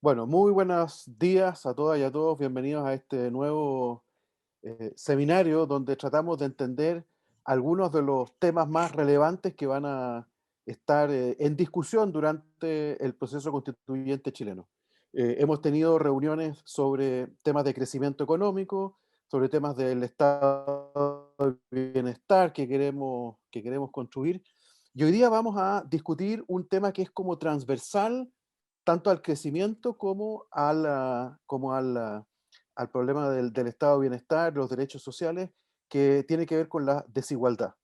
Bueno, muy buenos días a todas y a todos. Bienvenidos a este nuevo seminario donde tratamos de entender algunos de los temas más relevantes que van a estar en discusión durante el proceso constituyente chileno. Hemos tenido reuniones sobre temas de crecimiento económico, sobre temas del estado de bienestar que queremos construir. Y hoy día vamos a discutir un tema que es como transversal tanto al crecimiento como al problema del estado de bienestar, los derechos sociales, que tiene que ver con la desigualdad.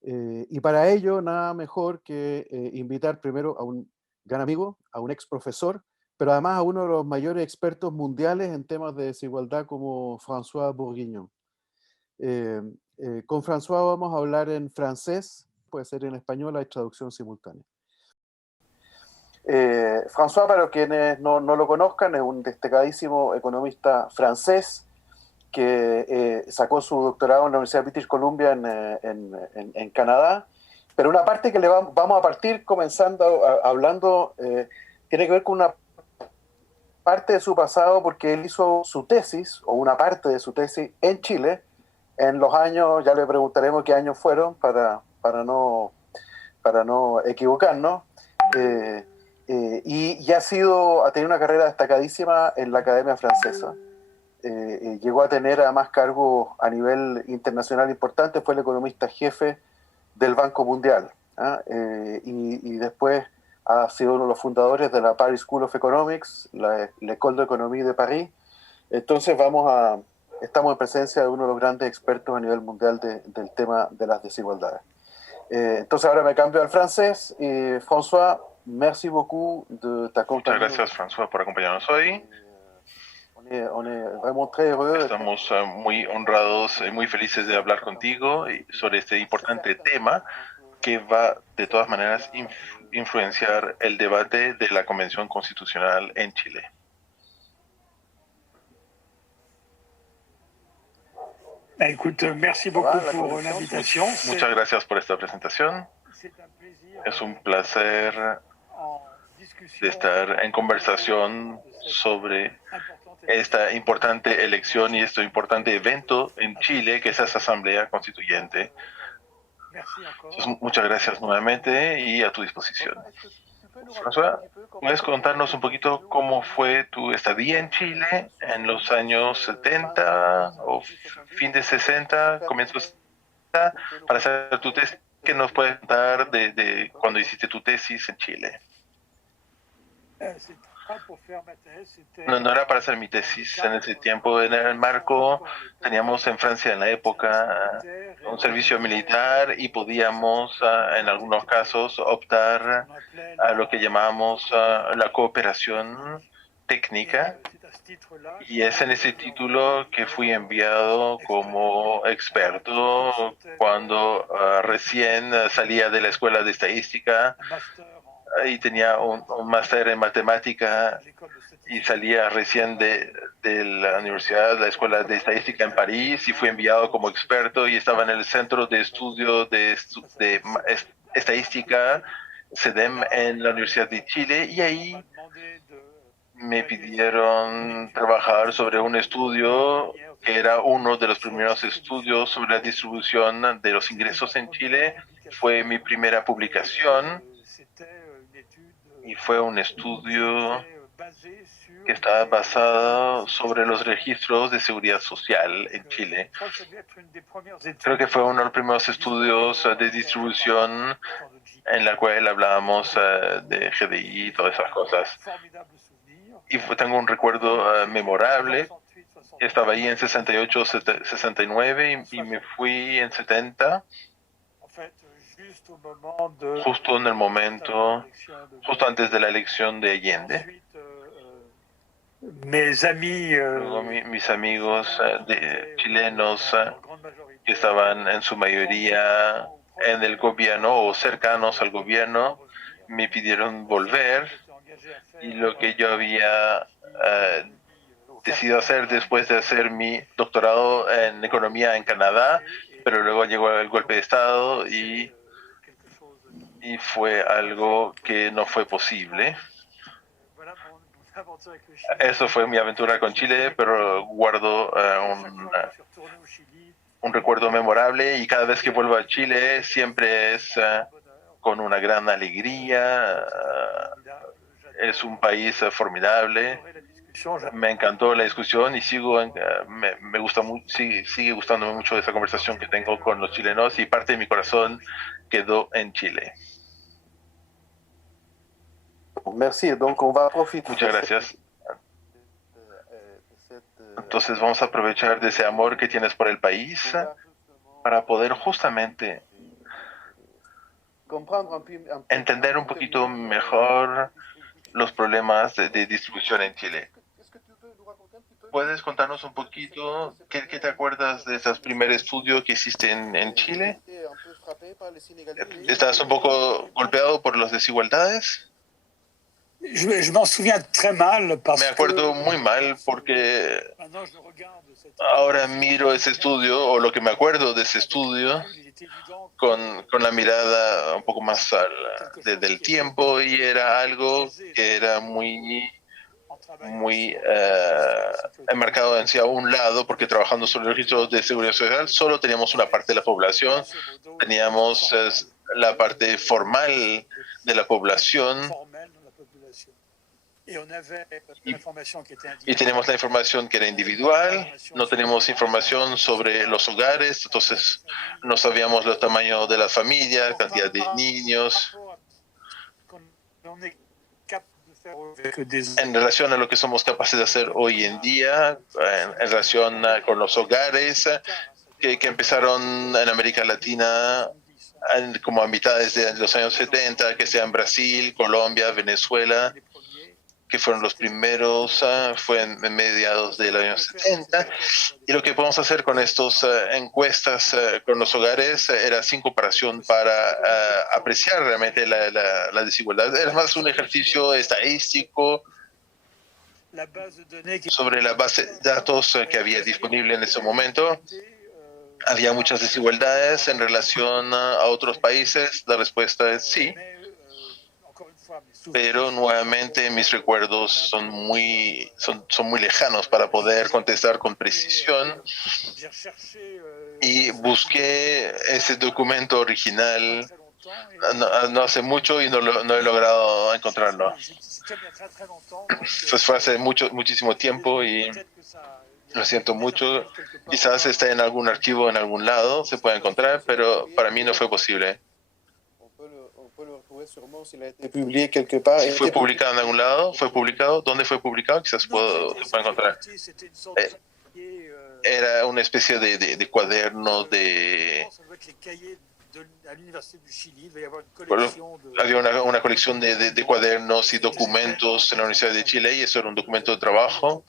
Y para ello, nada mejor que invitar primero a un gran amigo, a un ex profesor, pero además a uno de los mayores expertos mundiales en temas de desigualdad como François Bourguignon. Eh, con François vamos a hablar en francés, puede ser en español, hay traducción simultánea. François, para quienes no lo conozcan, es un destacadísimo economista francés que sacó su doctorado en la Universidad de British Columbia en Canadá. Pero una parte que vamos a partir comenzando hablando tiene que ver con una parte de su pasado porque él hizo su tesis, o una parte de su tesis, en Chile, en los años, ya le preguntaremos qué años fueron para no equivocarnos. Eh, y ha tenido una carrera destacadísima en la Academia Francesa. Llegó a tener además cargos a nivel internacional importantes, fue el economista jefe del Banco Mundial, ¿ah? Y después ha sido uno de los fundadores de la Paris School of Economics, la École d'Economie de París. Entonces estamos en presencia de uno de los grandes expertos a nivel mundial del tema de las desigualdades. Entonces ahora me cambio al francés. François, merci beaucoup de Muchas t'accompagner. gracias, François, por acompañarnos hoy. On est vraiment très heureux. Estamos muy honrados y muy felices de hablar contigo sobre este importante tema que va de todas maneras influenciar el debate de la Convención Constitucional en Chile. Écoute, merci beaucoup pour l'invitation. Muchas gracias por esta presentación. Es un placer de estar en conversación sobre esta importante elección y este importante evento en Chile, que es esa Asamblea Constituyente. Entonces, muchas gracias nuevamente y a tu disposición. François, ¿puedes contarnos un poquito cómo fue tu estadía en Chile en los años 70 o fin de 60, comienzos de 60, para hacer tu tesis? ¿Qué nos puedes contar de cuando hiciste tu tesis en Chile? No era para hacer mi tesis en ese tiempo. En el marco, teníamos en Francia en la época un servicio militar y podíamos, en algunos casos, optar a lo que llamamos la cooperación técnica. Y es en ese título que fui enviado como experto cuando recién salía de la escuela de estadística y tenía un máster en matemática y salía recién de la universidad, la Escuela de Estadística en París, y fui enviado como experto y estaba en el Centro de Estudio de Estadística, CEDEM, en la Universidad de Chile, y ahí me pidieron trabajar sobre un estudio que era uno de los primeros estudios sobre la distribución de los ingresos en Chile. Fue mi primera publicación y fue un estudio que estaba basado sobre los registros de seguridad social en Chile. Creo que fue uno de los primeros estudios de distribución en la cual hablábamos de GDI y todas esas cosas. Y tengo un recuerdo memorable. Estaba ahí en 68, 69 y me fui en 70. Justo en el momento, justo antes de la elección de Allende. Luego mis amigos chilenos que estaban en su mayoría en el gobierno o cercanos al gobierno me pidieron volver, y lo que yo había decidido hacer después de hacer mi doctorado en economía en Canadá, pero luego llegó el golpe de Estado y fue algo que no fue posible. Eso fue mi aventura con Chile, pero guardo un recuerdo memorable y cada vez que vuelvo a Chile siempre es con una gran alegría. Es un país formidable. Me encantó la discusión y me gusta sigue gustándome mucho esa conversación que tengo con los chilenos y parte de mi corazón quedó en Chile. Merci. Donc on va profiter. Muchas gracias. Entonces vamos a aprovechar de ese amor que tienes por el país para poder justamente entender un poquito mejor los problemas de distribución en Chile. ¿Puedes contarnos un poquito qué te acuerdas de ese primer estudio que hiciste en Chile? ¿Estás un poco golpeado por las desigualdades? Je m'en souviens très mal parce Me acuerdo muy mal porque ahora miro ese estudio, o lo que me acuerdo de ese estudio, con la mirada un poco más del tiempo, y era algo que era muy enmarcado hacia un lado, porque trabajando sobre el registro de seguridad social solo teníamos una parte de la población, teníamos la parte formal de la población y tenemos la información que era individual, no tenemos información sobre los hogares, entonces no sabíamos los tamaños de las familias, cantidad de niños. En relación a lo que somos capaces de hacer hoy en día, en relación con los hogares que empezaron en América Latina como a mitades de los años 70, que sea en Brasil, Colombia, Venezuela, que fueron los primeros, fue en mediados del año 70, y lo que podemos hacer con estas encuestas con los hogares era sin comparación para apreciar realmente la desigualdad. Era más un ejercicio estadístico sobre la base de datos que había disponible en ese momento. ¿Había muchas desigualdades en relación a otros países? La respuesta es sí. Pero nuevamente mis recuerdos son muy lejanos para poder contestar con precisión, y busqué ese documento original no hace mucho y no he logrado encontrarlo. Pues fue hace muchísimo tiempo y lo siento mucho. Quizás está en algún archivo en algún lado, se puede encontrar, pero para mí no fue posible. Si fue publicado en algún lado, ¿fue publicado? ¿Dónde fue publicado? Quizás se puede encontrar. Era una especie de cuaderno había una colección de cuadernos y documentos en la Universidad de Chile, y eso era un documento de trabajo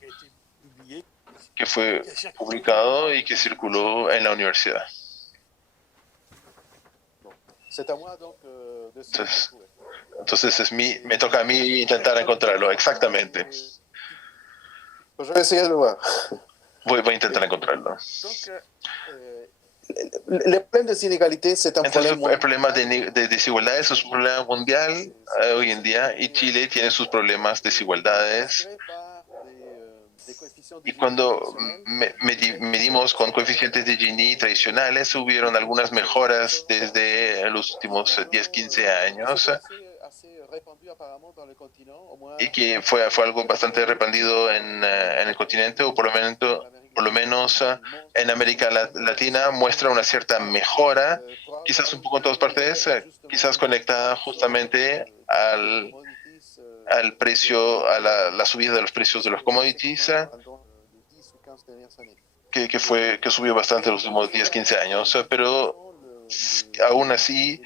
que fue publicado y que circuló en la universidad. Entonces me toca a mí intentar encontrarlo, exactamente. Voy a intentar encontrarlo. Entonces, el problema de desigualdad es un problema mundial hoy en día, y Chile tiene sus problemas de desigualdades. Y cuando medimos con coeficientes de Gini tradicionales, hubieron algunas mejoras desde los últimos 10-15 años, y que fue algo bastante expandido en el continente, o por lo menos en América Latina muestra una cierta mejora, quizás un poco en todas partes, quizás conectada justamente al precio, a la subida de los precios de los commodities, que subió bastante en los últimos 10-15 años, pero aún así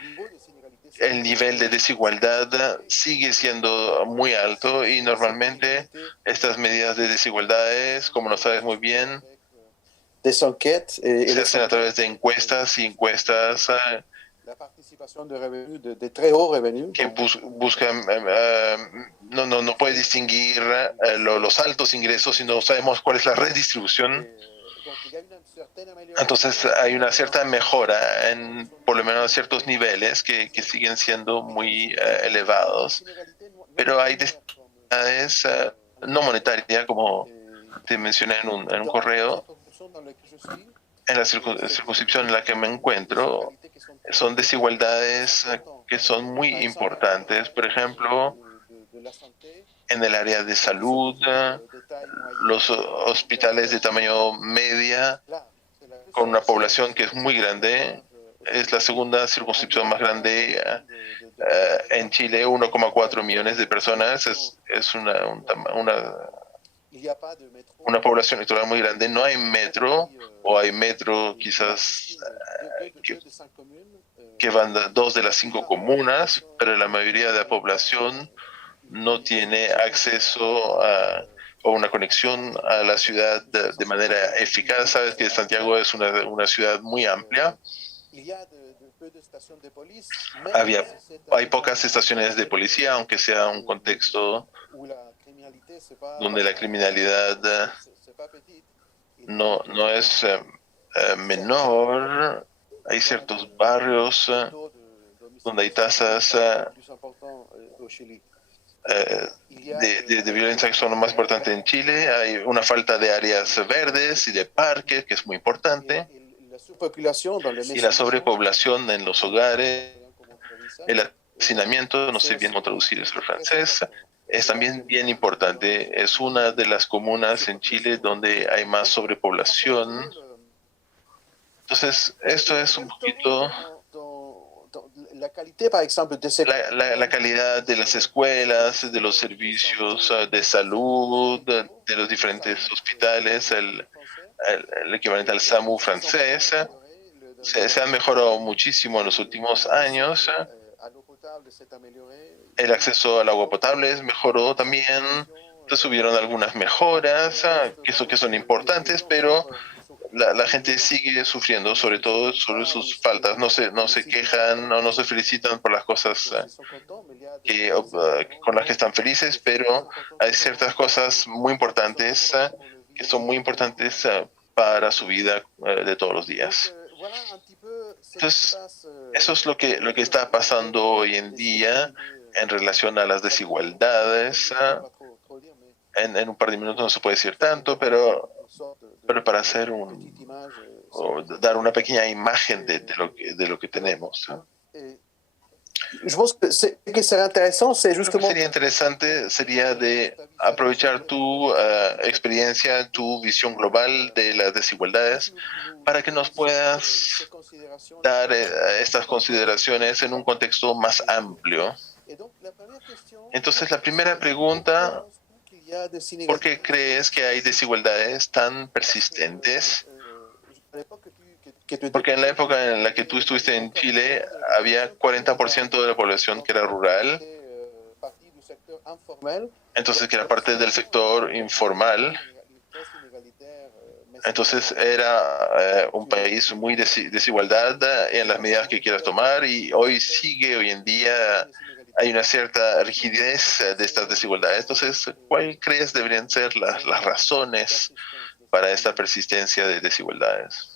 el nivel de desigualdad sigue siendo muy alto, y normalmente estas medidas de desigualdades, como lo sabes muy bien, se hacen a través de encuestas que buscan, no puede distinguir los altos ingresos, sino sabemos cuál es la redistribución. Entonces hay una cierta mejora en por lo menos ciertos niveles que siguen siendo muy elevados, pero hay desigualdades no monetaria, como te mencioné en un correo. En la circunscripción en la que me encuentro, son desigualdades que son muy importantes. Por ejemplo, en el área de salud, los hospitales de tamaño media, con una población que es muy grande, es la segunda circunscripción más grande en Chile, 1,4 millones de personas, es una población electoral muy grande. No hay metro, o hay metro quizás que van a 2 de las 5 comunas, pero la mayoría de la población no tiene acceso o una conexión a la ciudad de manera eficaz. Sabes que Santiago es una ciudad muy amplia. Hay pocas estaciones de policía, aunque sea un contexto donde la criminalidad no es menor. Hay ciertos barrios donde hay tasas de violencia que son lo más importante en Chile. Hay una falta de áreas verdes y de parques, que es muy importante. Y la sobrepoblación en los hogares, el hacinamiento, no sé bien cómo traducir eso al francés, es también bien importante. Es una de las comunas en Chile donde hay más sobrepoblación. Entonces, esto es un poquito la calidad de las escuelas, de los servicios de salud, de los diferentes hospitales, el equivalente al SAMU francés. Se han mejorado muchísimo en los últimos años. El acceso al agua potable mejoró también. Entonces hubieron algunas mejoras que son importantes, pero la gente sigue sufriendo, sobre todo sobre sus faltas. No se quejan o no se felicitan por las cosas con las que están felices, pero hay ciertas cosas muy importantes que son muy importantes para su vida de todos los días. Entonces, eso es lo que está pasando hoy en día en relación a las desigualdades. En un par de minutos no se puede decir tanto, pero para hacer o dar una pequeña imagen de lo que tenemos. Lo que sería interesante sería de aprovechar tu experiencia, tu visión global de las desigualdades, para que nos puedas dar estas consideraciones en un contexto más amplio. Entonces, la primera pregunta: ¿por qué crees que hay desigualdades tan persistentes? Porque en la época en la que tú estuviste en Chile, había 40% de la población que era rural, entonces que era parte del sector informal. Entonces era un país muy desigualdad en las medidas que quieras tomar, y hoy en día hay una cierta rigidez de estas desigualdades. Entonces, ¿cuál crees deberían ser las razones para esta persistencia de desigualdades?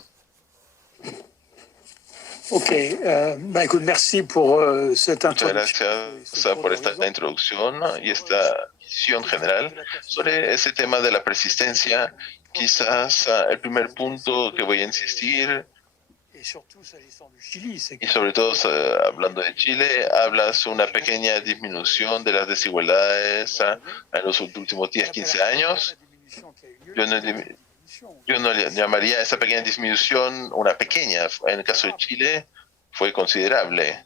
Écoute, merci pour cette Muchas gracias por esta introducción y esta visión general sobre ese tema de la persistencia. Quizás el primer punto que voy a insistir, y sobre todo hablando de Chile, hablas una pequeña disminución de las desigualdades en los últimos 10, 15 años. Yo no le llamaría a esa pequeña disminución una pequeña. En el caso de Chile fue considerable.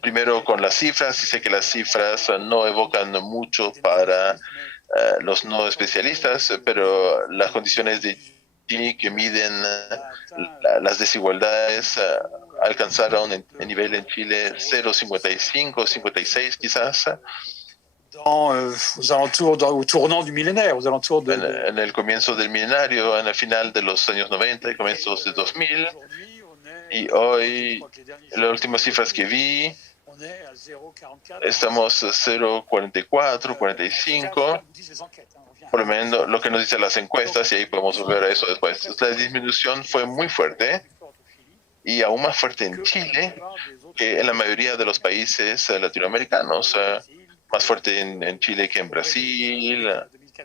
Primero con las cifras, y sé que las cifras no evocan mucho para los no especialistas, pero las condiciones de Gini que miden las desigualdades alcanzaron en nivel en Chile 0,55, 56 quizás. Aux alentours, au tournant du millénaire, aux alentours de... En el comienzo del milenario, en el final de los años 90 y comienzos de 2000. Y hoy, las últimas cifras que vi, estamos a 0,44, 45, por lo menos lo que nos dicen las encuestas, y ahí podemos volver a eso después. La disminución fue muy fuerte, y aún más fuerte en Chile que en la mayoría de los países latinoamericanos. más fuerte en Chile que en Brasil.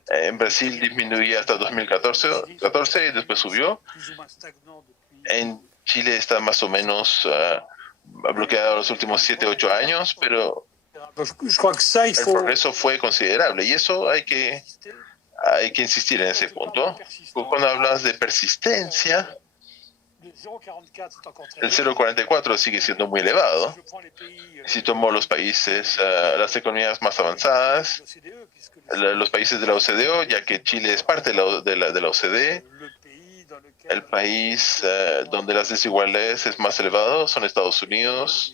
En Brasil disminuía hasta 2014 y después subió. En Chile está más o menos bloqueado los últimos 7-8 años, pero el progreso fue considerable y eso hay que insistir en ese punto. Cuando hablas de persistencia, el 0,44 sigue siendo muy elevado. Si tomo los países, las economías más avanzadas, los países de la OCDE, ya que Chile es parte de la OCDE, el país donde las desigualdades es más elevado son Estados Unidos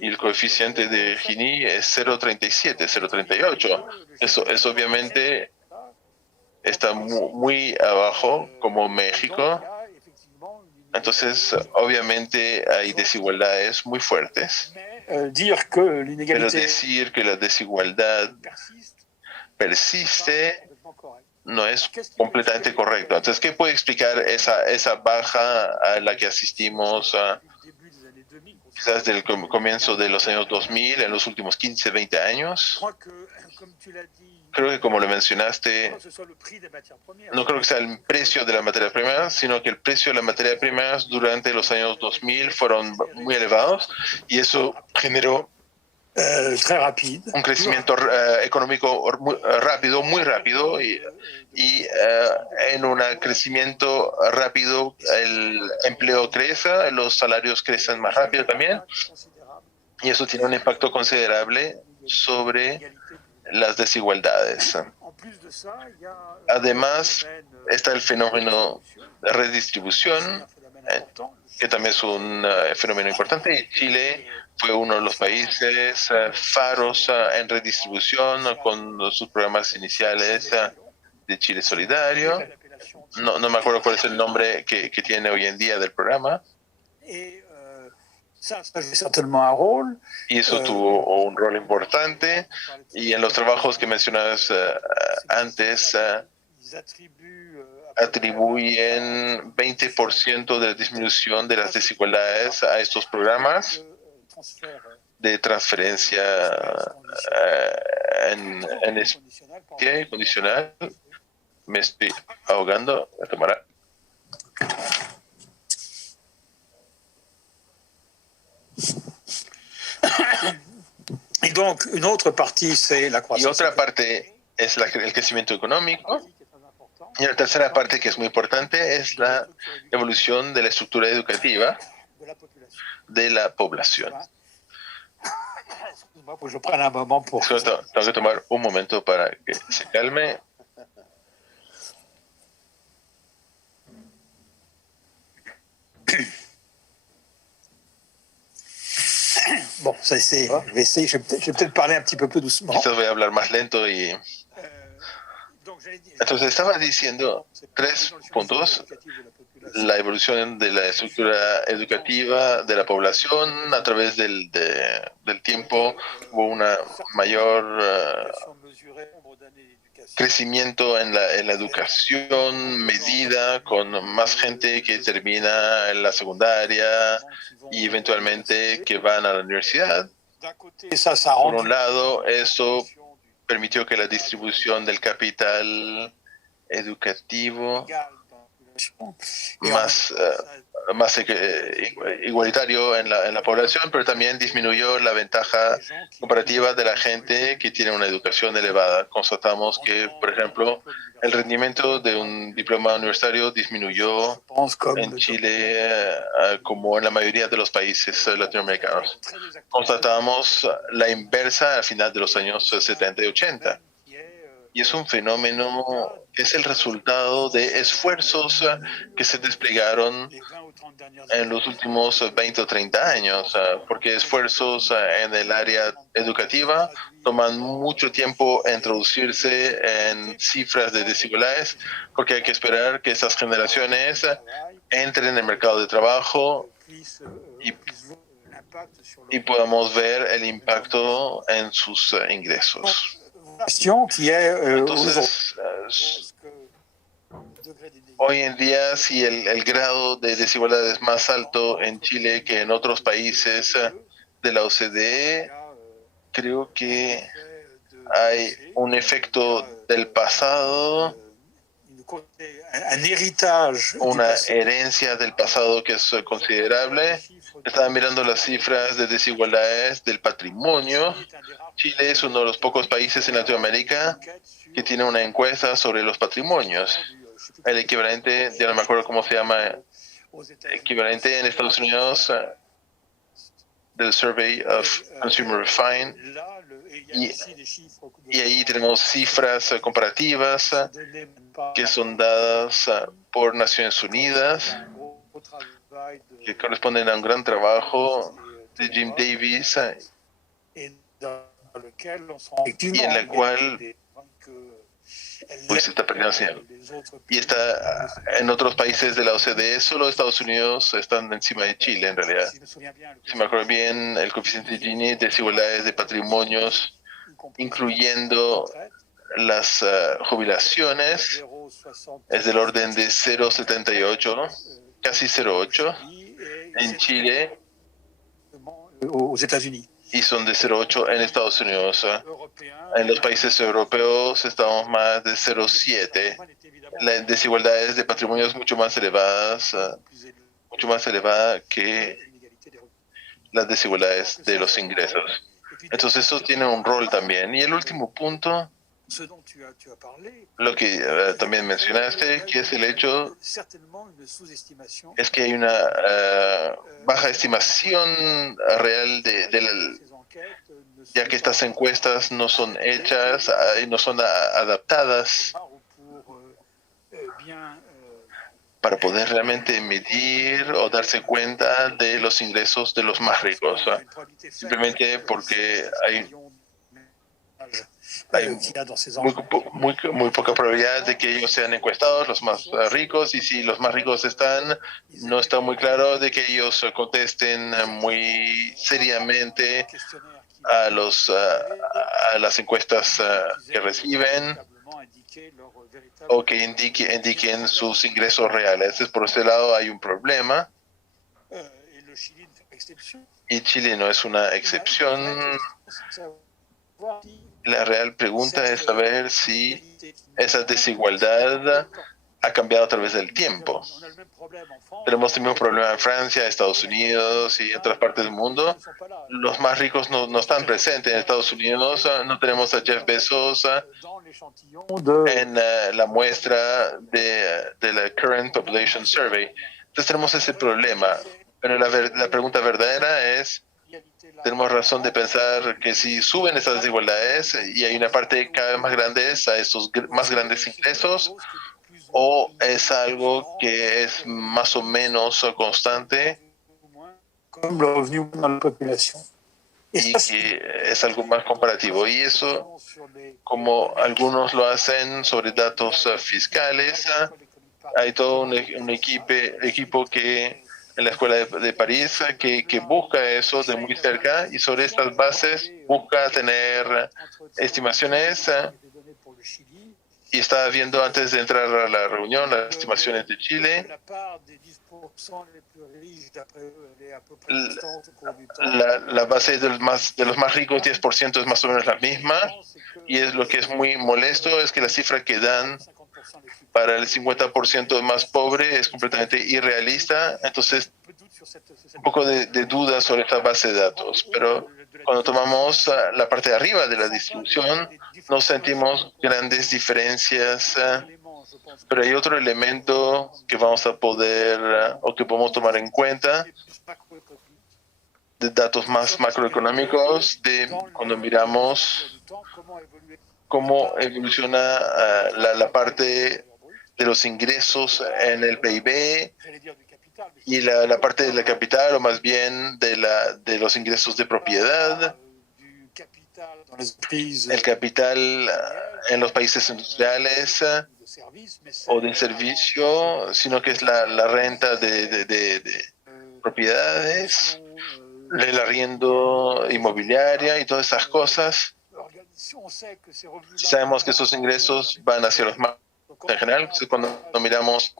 y el coeficiente de Gini es 0,37, 0,38. Eso obviamente está muy abajo, como México. Entonces, obviamente hay desigualdades muy fuertes. Pero decir que la desigualdad persiste no es completamente correcto. Entonces, ¿qué puede explicar esa baja a la que asistimos quizás desde el comienzo de los años 2000, en los últimos 15, 20 años? Creo que como lo mencionaste, no creo que sea el precio de la materia prima, sino que el precio de las materias primas durante los años 2000 fueron muy elevados y eso generó un crecimiento económico muy rápido y en un crecimiento rápido el empleo crece, los salarios crecen más rápido también y eso tiene un impacto considerable sobre las desigualdades. Además, está el fenómeno de redistribución, que también es un fenómeno importante, y Chile fue uno de los países faros en redistribución con sus programas iniciales de Chile Solidario. No me acuerdo cuál es el nombre que tiene hoy en día del programa. Y eso tuvo un rol importante. Y en los trabajos que mencionabas antes, atribuyen 20% de la disminución de las desigualdades a estos programas de transferencia en especie condicional. Me estoy ahogando. Voy a tomar. Y donc, une autre partie, c'est la croissance. Y otra parte es el crecimiento económico. Y la tercera parte, que es muy importante, es la evolución de la estructura educativa de la población. Tengo que tomar un momento para que se calme. Bon, ça c'est. Je vais peut-être parler un petit peu plus doucement. Quizás voy a hablar más lento y. Entonces estaba diciendo 3 puntos: la evolución de la estructura educativa de la población a través del tiempo, hubo una mayor crecimiento en la educación medida con más gente que termina en la secundaria y eventualmente que van a la universidad. Por un lado, eso permitió que la distribución del capital educativo más igualitario en la población, pero también disminuyó la ventaja comparativa de la gente que tiene una educación elevada. Constatamos que, por ejemplo, el rendimiento de un diploma universitario disminuyó en Chile como en la mayoría de los países latinoamericanos. Constatamos la inversa al final de los años 70 y 80. Y es un fenómeno que es el resultado de esfuerzos que se desplegaron en los últimos 20 o 30 años, porque esfuerzos en el área educativa toman mucho tiempo en introducirse en cifras de desigualdades, porque hay que esperar que estas generaciones entren en el mercado de trabajo y podamos ver el impacto en sus ingresos. Entonces, hoy en día, si el grado de desigualdad es más alto en Chile que en otros países de la OCDE, creo que hay un efecto del pasado, una herencia del pasado que es considerable. Estaba mirando las cifras de desigualdades del patrimonio. Chile es uno de los pocos países en Latinoamérica que tiene una encuesta sobre los patrimonios. El equivalente, ya no me acuerdo cómo se llama, equivalente en Estados Unidos del Survey of Consumer Fine. Y ahí tenemos cifras comparativas que son dadas por Naciones Unidas, que corresponden a un gran trabajo de Jim Davis, y en la cual pues está perdiendo señal. Y está en otros países de la OCDE, solo Estados Unidos están encima de Chile en realidad. Si me acuerdo bien, el coeficiente Gini, desigualdades de patrimonios, incluyendo las jubilaciones, es del orden de 0,78, casi 0,8 en Chile, y son de 0,8 en Estados Unidos. En los países europeos estamos más de 0,7. Las desigualdades de patrimonio es mucho más elevadas, mucho más elevada que las desigualdades de los ingresos. Entonces eso tiene un rol también. Y el último punto, lo que también mencionaste, que es el hecho es que hay una baja estimación real ya que estas encuestas no son hechas y no son adaptadas para poder realmente medir o darse cuenta de los ingresos de los más ricos, simplemente porque hay muy poca probabilidad de que ellos sean encuestados, los más ricos, y si los más ricos no está muy claro de que ellos contesten muy seriamente a las encuestas que reciben, o que indiquen sus ingresos reales. Entonces, por ese lado hay un problema, y Chile no es una excepción. La real pregunta es saber si esa desigualdad ha cambiado a través del tiempo. Tenemos el mismo problema en Francia, Estados Unidos y otras partes del mundo. Los más ricos no están presentes en Estados Unidos. No tenemos a Jeff Bezos en la muestra de la Current Population Survey. Entonces tenemos ese problema. Pero la pregunta verdadera es, tenemos razón de pensar que si suben esas desigualdades y hay una parte cada vez más grande a estos más grandes ingresos, o es algo que es más o menos constante y que es algo más comparativo. Y eso, como algunos lo hacen sobre datos fiscales, hay todo un equipo que en la Escuela de París que busca eso de muy cerca, y sobre estas bases busca tener estimaciones. Y estaba viendo antes de entrar a la reunión las estimaciones de Chile. La base de los más ricos, 10%, es más o menos la misma, y es lo que es muy molesto, es que la cifra que dan para el 50% más pobre es completamente irrealista. Entonces, un poco de duda sobre esta base de datos, pero cuando tomamos la parte de arriba de la distribución, no sentimos grandes diferencias, pero hay otro elemento que vamos a poder o que podemos tomar en cuenta, de datos más macroeconómicos, de cuando miramos cómo evoluciona la parte de los ingresos en el PIB y la parte de la capital, o más bien de los ingresos de propiedad, el capital en los países industriales o de servicio, sino que es la renta de propiedades, el arriendo inmobiliaria y todas esas cosas. Sabemos que esos ingresos van hacia los más en general. Cuando miramos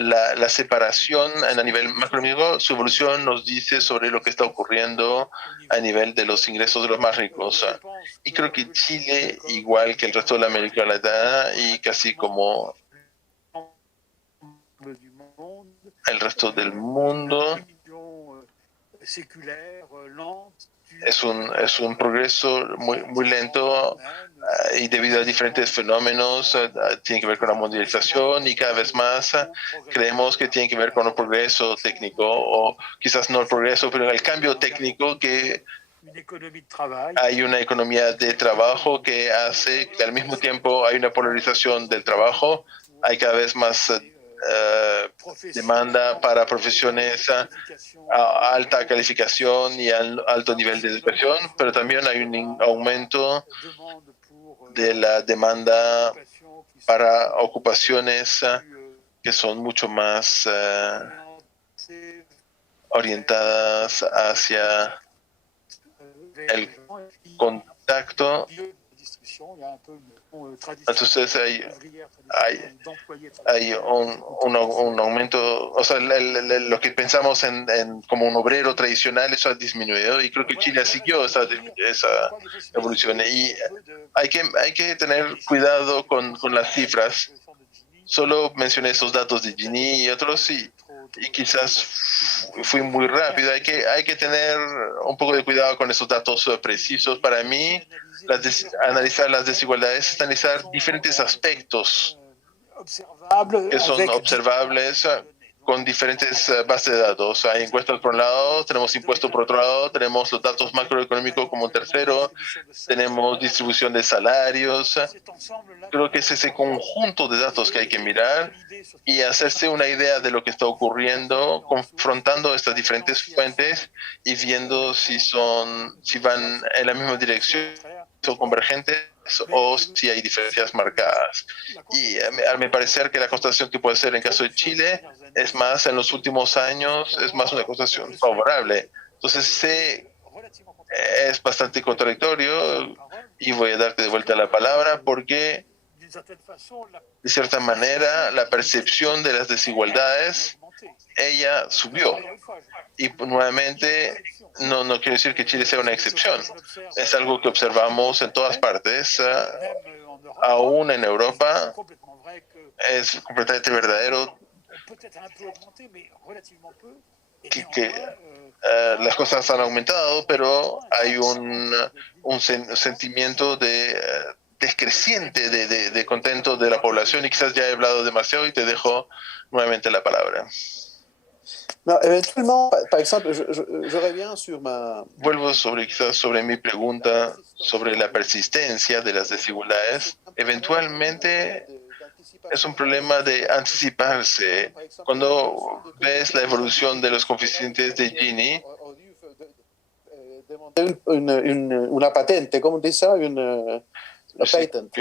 la separación a nivel macroeconómico, su evolución nos dice sobre lo que está ocurriendo a nivel de los ingresos de los más ricos. Y creo que Chile, igual que el resto de la América Latina y casi como el resto del mundo, es un progreso muy lento y debido a diferentes fenómenos, tiene que ver con la mundialización y cada vez más creemos que tiene que ver con un progreso técnico o quizás no el progreso, pero el cambio técnico que hay una economía de trabajo que hace que al mismo tiempo hay una polarización del trabajo, hay cada vez más demanda para profesiones a alta calificación y alto nivel de educación, pero también hay un aumento de la demanda para ocupaciones que son mucho más orientadas hacia el contacto. Entonces hay un aumento, o sea, lo que pensamos como un obrero tradicional, eso ha disminuido y creo que Chile siguió esa evolución y hay que tener cuidado con las cifras. Solo mencioné esos datos de Gini y otros y quizás fui muy rápido. Hay que tener un poco de cuidado con esos datos precisos. Para mí, analizar las desigualdades es analizar diferentes aspectos que son observables con diferentes bases de datos. Hay encuestas por un lado, tenemos impuestos por otro lado, tenemos los datos macroeconómicos como un tercero, tenemos distribución de salarios. Creo que es ese conjunto de datos que hay que mirar y hacerse una idea de lo que está ocurriendo, confrontando estas diferentes fuentes y viendo si van en la misma dirección o convergentes o si hay diferencias marcadas. Y a mi parecer que la constatación que puede ser en caso de Chile es más, en los últimos años, es más una constatación favorable. Entonces, es bastante contradictorio y voy a darte de vuelta la palabra porque, de cierta manera, la percepción de las desigualdades, ella subió. Y nuevamente, no quiero decir que Chile sea una excepción. Es algo que observamos en todas partes, aún en Europa. Es completamente verdadero que las cosas han aumentado, pero hay un sentimiento descreciente de contento de la población y quizás ya he hablado demasiado y te dejo nuevamente la palabra. No, éventuellement, par exemple, je reviens sur Vuelvo quizás sobre mi pregunta sobre la persistencia de las desigualdades. Eventualmente es un problema de anticiparse. Cuando ves la evolución de los coeficientes de Gini, una patente, ¿cómo dice ça? Una patent.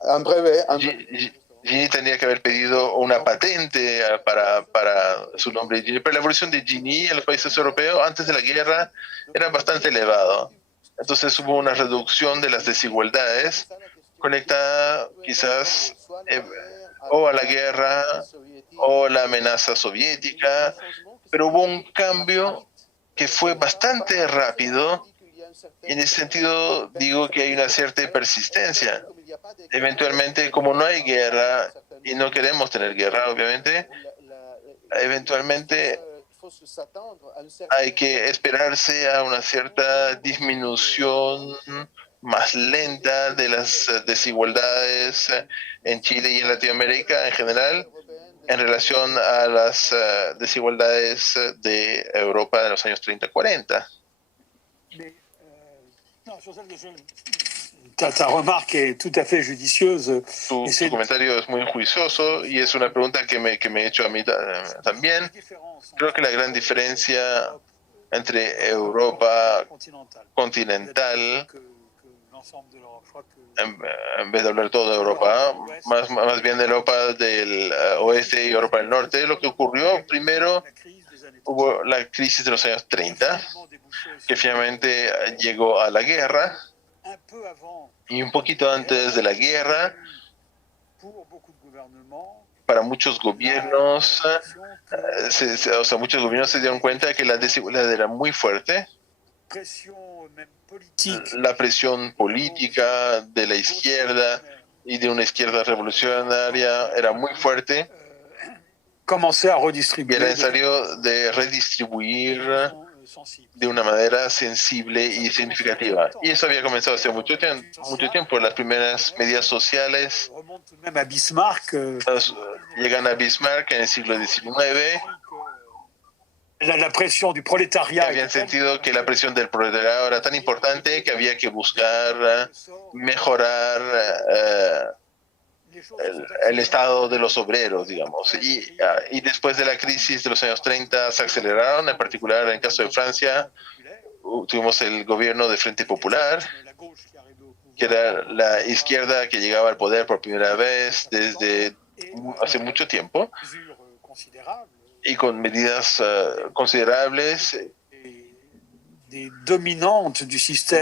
Un brevet. Gini tendría que haber pedido una patente para su nombre Gini, pero la evolución de Gini en los países europeos antes de la guerra era bastante elevado. Entonces hubo una reducción de las desigualdades conectada quizás o a la guerra o la amenaza soviética, pero hubo un cambio que fue bastante rápido y en ese sentido digo que hay una cierta persistencia. Eventualmente, como no hay guerra y no queremos tener guerra, obviamente, eventualmente hay que esperarse a una cierta disminución más lenta de las desigualdades en Chile y en Latinoamérica en general en relación a las desigualdades de Europa de los años 30-40. Ta remarque est tout à fait judicieuse. Tu comentario es muy juicioso y es una pregunta que me he hecho a mí también. Creo que la gran diferencia entre Europa continental, en vez de hablar todo de Europa, más bien de Europa del oeste y Europa del norte, lo que ocurrió primero, hubo la crisis de los años 30, que finalmente llegó a la guerra, y un poquito antes de la guerra Para muchos gobiernos, o sea, muchos gobiernos se dieron cuenta que la desigualdad era muy fuerte. La presión política de la izquierda y de una izquierda revolucionaria era muy fuerte. Y era necesario de redistribuir de una manera sensible y significativa. Y eso había comenzado hace mucho tiempo. Las primeras medidas sociales llegan a Bismarck en el siglo XIX. La presión del proletariado. Habían sentido que la presión del proletariado era tan importante que había que buscar mejorar el estado de los obreros, digamos. Y después de la crisis de los años 30 se aceleraron, en particular en el caso de Francia, tuvimos el gobierno de Frente Popular, que era la izquierda que llegaba al poder por primera vez desde hace mucho tiempo, y con medidas considerables.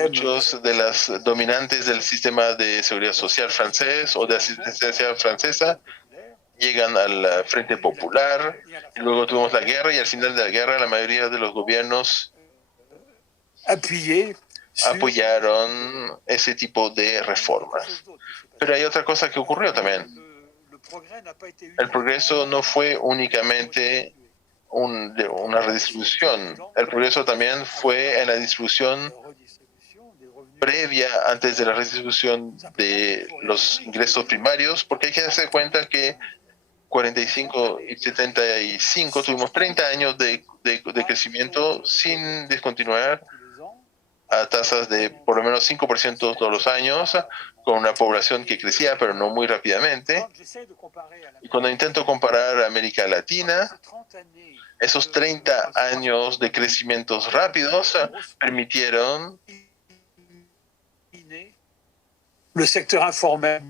Muchos de las dominantes del sistema de seguridad social francés o de asistencia francesa llegan al Frente Popular, y luego tuvimos la guerra, y al final de la guerra la mayoría de los gobiernos apoyaron ese tipo de reformas. Pero hay otra cosa que ocurrió también. El progreso no fue únicamente una redistribución. El progreso también fue en la distribución previa, antes de la redistribución de los ingresos primarios, porque hay que darse cuenta que 45 y 75 tuvimos 30 años de crecimiento sin descontinuar, a tasas de por lo menos 5% todos los años, con una población que crecía, pero no muy rápidamente. Y cuando intento comparar a América Latina, esos 30 años de crecimientos rápidos permitieron el sector informal,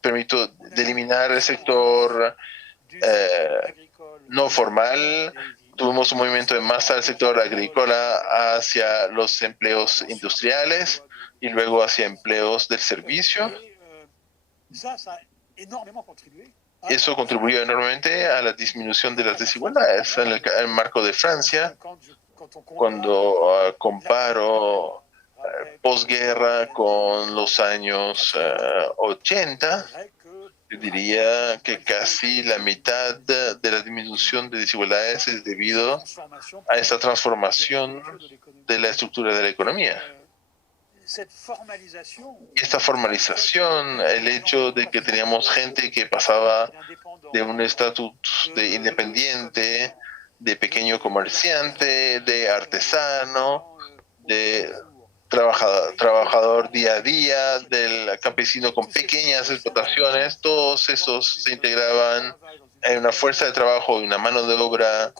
permitió de eliminar el sector no formal. Tuvimos un movimiento de masa del sector agrícola hacia los empleos industriales y luego hacia empleos del servicio. Eso contribuyó enormemente a la disminución de las desigualdades. En el marco de Francia, cuando comparo posguerra con los años 80, yo diría que casi la mitad de la disminución de desigualdades es debido a esta transformación de la estructura de la economía. Y esta formalización, el hecho de que teníamos gente que pasaba de un estatus de independiente, de pequeño comerciante, de artesano, de trabajador día a día, del campesino con pequeñas explotaciones, todos esos se integraban en una fuerza de trabajo y una mano de obra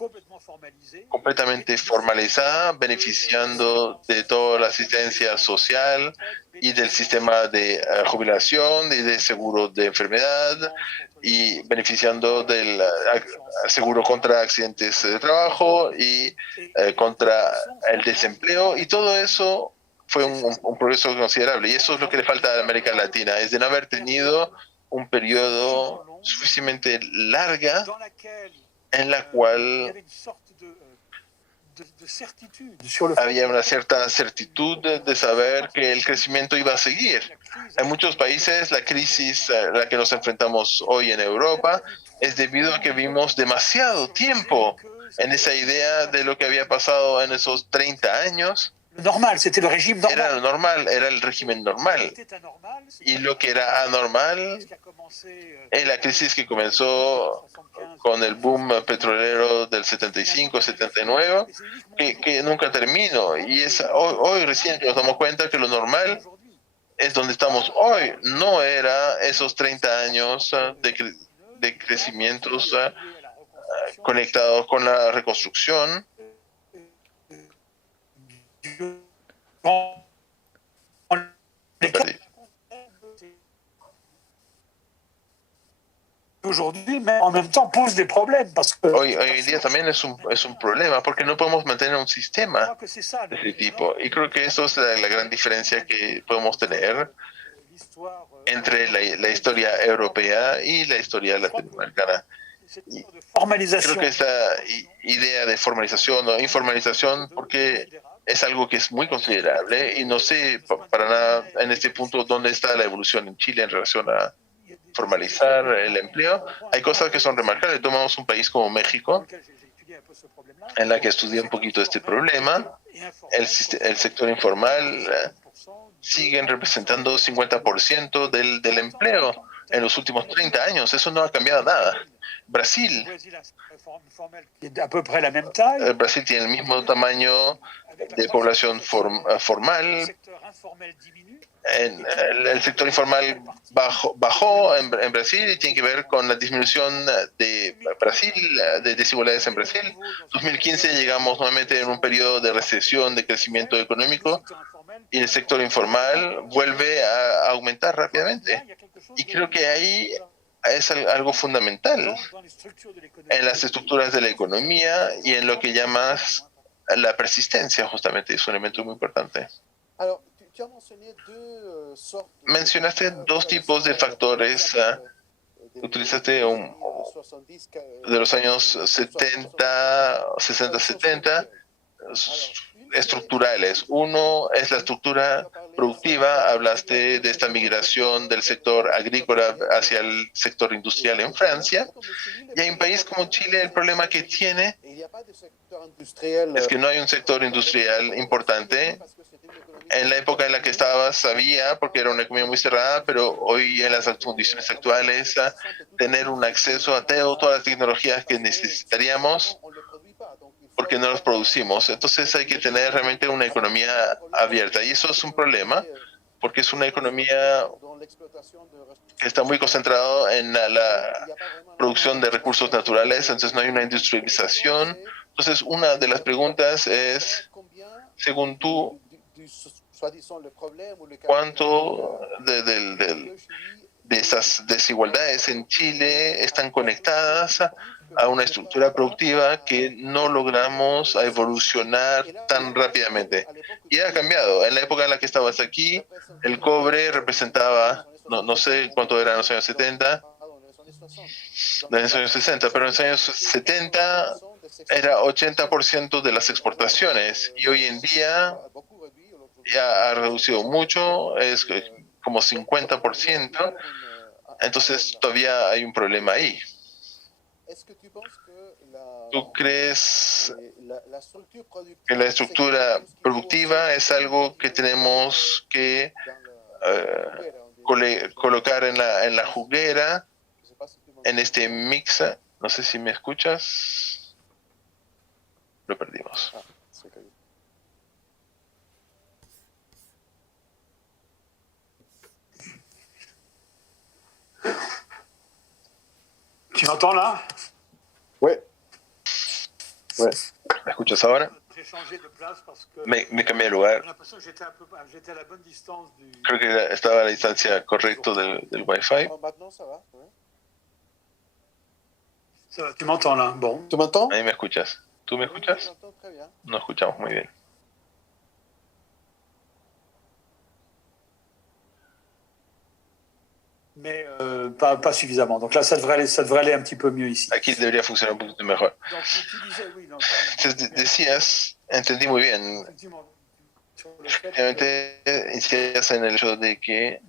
completamente formalizada, beneficiando de toda la asistencia social y del sistema de jubilación y de seguro de enfermedad, y beneficiando del seguro contra accidentes de trabajo y contra el desempleo, y todo eso fue un progreso considerable. Y eso es lo que le falta a América Latina, es de no haber tenido un periodo suficientemente larga en la cual había una cierta certitud de saber que el crecimiento iba a seguir. En muchos países la crisis a la que nos enfrentamos hoy en Europa es debido a que vimos demasiado tiempo en esa idea de lo que había pasado en esos 30 años. Era normal, era el régimen normal. Y lo que era anormal es la crisis que comenzó con el boom petrolero del 75-79, que nunca terminó. Y es hoy recién que nos damos cuenta que lo normal es donde estamos hoy. No era esos 30 años de crecimientos conectados con la reconstrucción. Hoy en día también es un problema, porque no podemos mantener un sistema de ese tipo. Y creo que eso es la gran diferencia que podemos tener. entre la historia europea y la historia latinoamericana. Y creo que esta idea de formalización o informalización, porque es algo que es muy considerable y no sé para nada en este punto dónde está la evolución en Chile en relación a formalizar el empleo. Hay cosas que son remarcables. Tomamos un país como México, en la que estudié un poquito este problema. El sector informal siguen representando 50% del empleo en los últimos 30 años. Eso no ha cambiado nada. Brasil tiene el mismo tamaño de población formal. El sector informal bajó en Brasil y tiene que ver con la disminución de Brasil, de desigualdades en Brasil. En 2015 llegamos nuevamente en un periodo de recesión, de crecimiento económico, y el sector informal vuelve a aumentar rápidamente. Y creo que ahí es algo fundamental en las estructuras de la economía y en lo que llamas la persistencia, justamente, es un elemento muy importante. Mencionaste dos tipos de factores. Utilizaste de los años 70, 60, 70, estructurales. Uno es la estructura productiva. Hablaste de esta migración del sector agrícola hacia el sector industrial en Francia. Y hay un país como Chile, el problema que tiene es que no hay un sector industrial importante. En la época en la que estabas había, porque era una economía muy cerrada, pero hoy en las condiciones actuales, tener un acceso a todas las tecnologías que necesitaríamos, porque no los producimos. Entonces hay que tener realmente una economía abierta. Y eso es un problema, porque es una economía que está muy concentrada en la producción de recursos naturales, entonces no hay una industrialización. Entonces una de las preguntas es, según tú, ¿cuánto de esas desigualdades en Chile están conectadas a una estructura productiva que no logramos evolucionar tan rápidamente? Y ha cambiado. En la época en la que estabas aquí, el cobre representaba, no sé cuánto era en los años 70, en los años 60, pero en los años 70 era 80% de las exportaciones y hoy en día ya ha reducido mucho, es como 50%, entonces todavía hay un problema ahí. ¿Tú crees que la estructura productiva es algo que tenemos que colocar en la juguera, en este mix? No sé si me escuchas. Lo perdimos. Tu m'entends là? Ouais. ¿Me escuchas ahora? Me cambié de lugar. Creo que estaba a la distancia correcta del Wi-Fi. Tu m'entends là? Bon. ¿Tú me entends? Ahí me escuchas. ¿Tú me escuchas? No escuchamos muy bien. Mais pas suffisamment. Donc là, ça devrait aller un petit peu mieux ici. Aquí debería funcionar un poquito mejor. Entonces, decías, entendí muy bien. Efectivamente, insistías en el hecho de que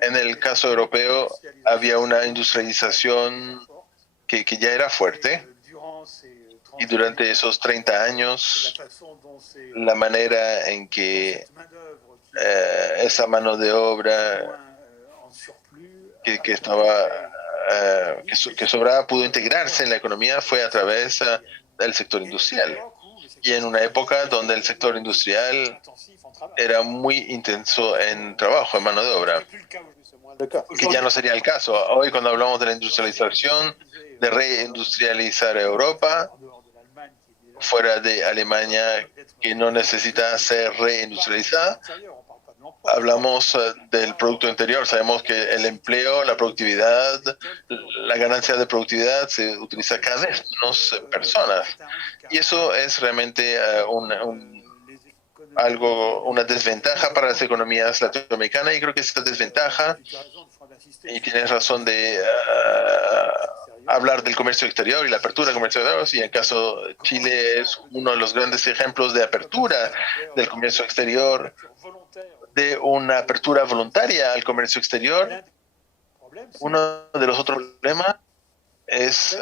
en el caso europeo había una industrialización que ya era fuerte, y durante esos 30 años la manera en que esa mano de obra que sobraba pudo integrarse en la economía fue a través del sector industrial. Y en una época donde el sector industrial era muy intenso en trabajo, en mano de obra, que ya no sería el caso. Hoy, cuando hablamos de la industrialización, de reindustrializar Europa, fuera de Alemania, que no necesita ser reindustrializada, hablamos del Producto Interior. Sabemos que el empleo, la productividad, la ganancia de productividad se utiliza cada vez menos personas. Y eso es realmente una desventaja para las economías latinoamericanas, y creo que esta desventaja, y tienes razón de hablar del comercio exterior y la apertura del comercio exterior, y en el caso de Chile es uno de los grandes ejemplos de apertura del comercio exterior, de una apertura voluntaria al comercio exterior. Uno de los otros problemas es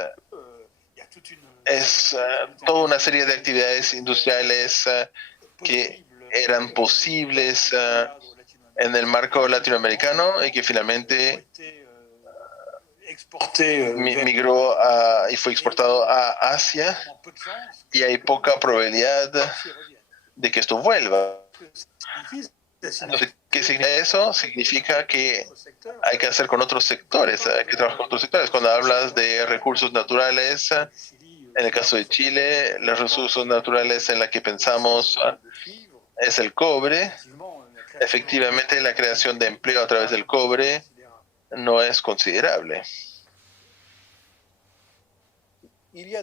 toda una serie de actividades industriales que eran posibles en el marco latinoamericano y que finalmente migró y fue exportado a Asia, y hay poca probabilidad de que esto vuelva. Entonces, ¿qué significa eso? Significa que hay que hacer con otros sectores, hay que trabajar con otros sectores. Cuando hablas de recursos naturales, en el caso de Chile, los recursos naturales en los que pensamos es el cobre. Efectivamente, la creación de empleo a través del cobre no es considerable. Hay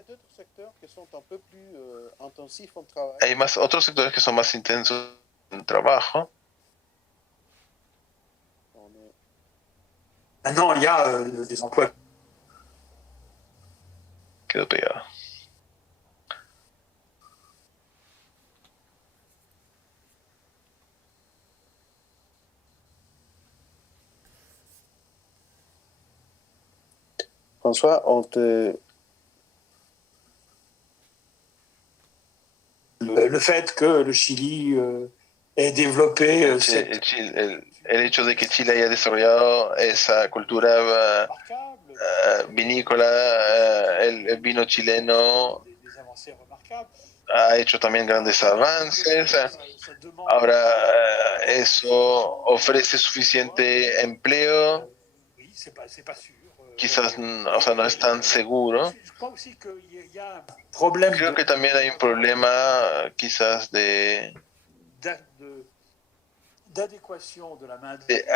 otros sectores que son más intensos en trabajo. Maintenant, il y a des emplois. Quedó pegado. François, on te... Le fait que le Chili ait développé el hecho de que Chile haya desarrollado esa cultura vinícola, el vino chileno ha hecho también grandes avances. Ahora, eso ofrece suficiente empleo. Quizás, o sea, no es tan seguro. Creo que también hay un problema quizás de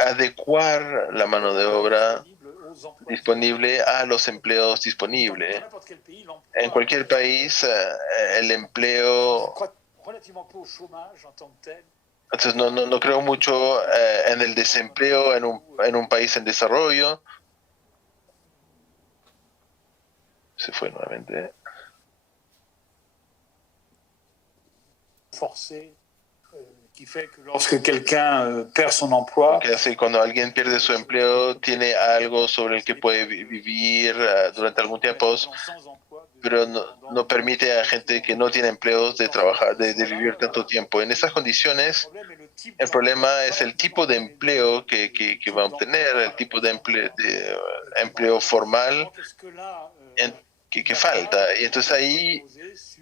adecuar la mano de obra disponible a los empleos disponibles. En cualquier país, el empleo... Entonces, no creo mucho en el desempleo en un país en desarrollo. Se fue nuevamente. Lorsque quelqu'un perd son emploi, que hace cuando alguien pierde su empleo, tiene algo sobre el que puede vivir durante algún tiempo, pero no permite a gente que no tiene empleos de trabajar, de vivir tanto tiempo. En esas condiciones, el problema es el tipo de empleo que va a obtener, el tipo de empleo formal que falta. Y entonces ahí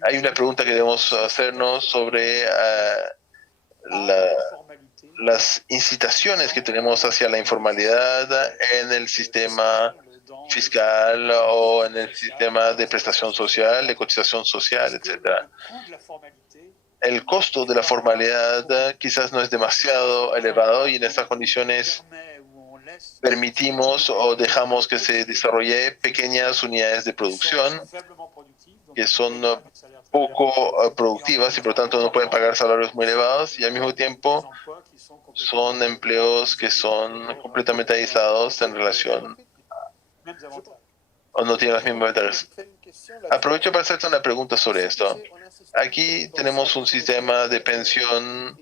hay una pregunta que debemos hacernos sobre las incitaciones que tenemos hacia la informalidad en el sistema fiscal o en el sistema de prestación social, de cotización social, etc. El costo de la formalidad quizás no es demasiado elevado, y en estas condiciones permitimos o dejamos que se desarrolle pequeñas unidades de producción que son poco productivas y por lo tanto no pueden pagar salarios muy elevados, y al mismo tiempo son empleos que son completamente aislados en relación o no tienen las mismas ventajas. Aprovecho para hacerte una pregunta sobre esto. Aquí tenemos un sistema de pensión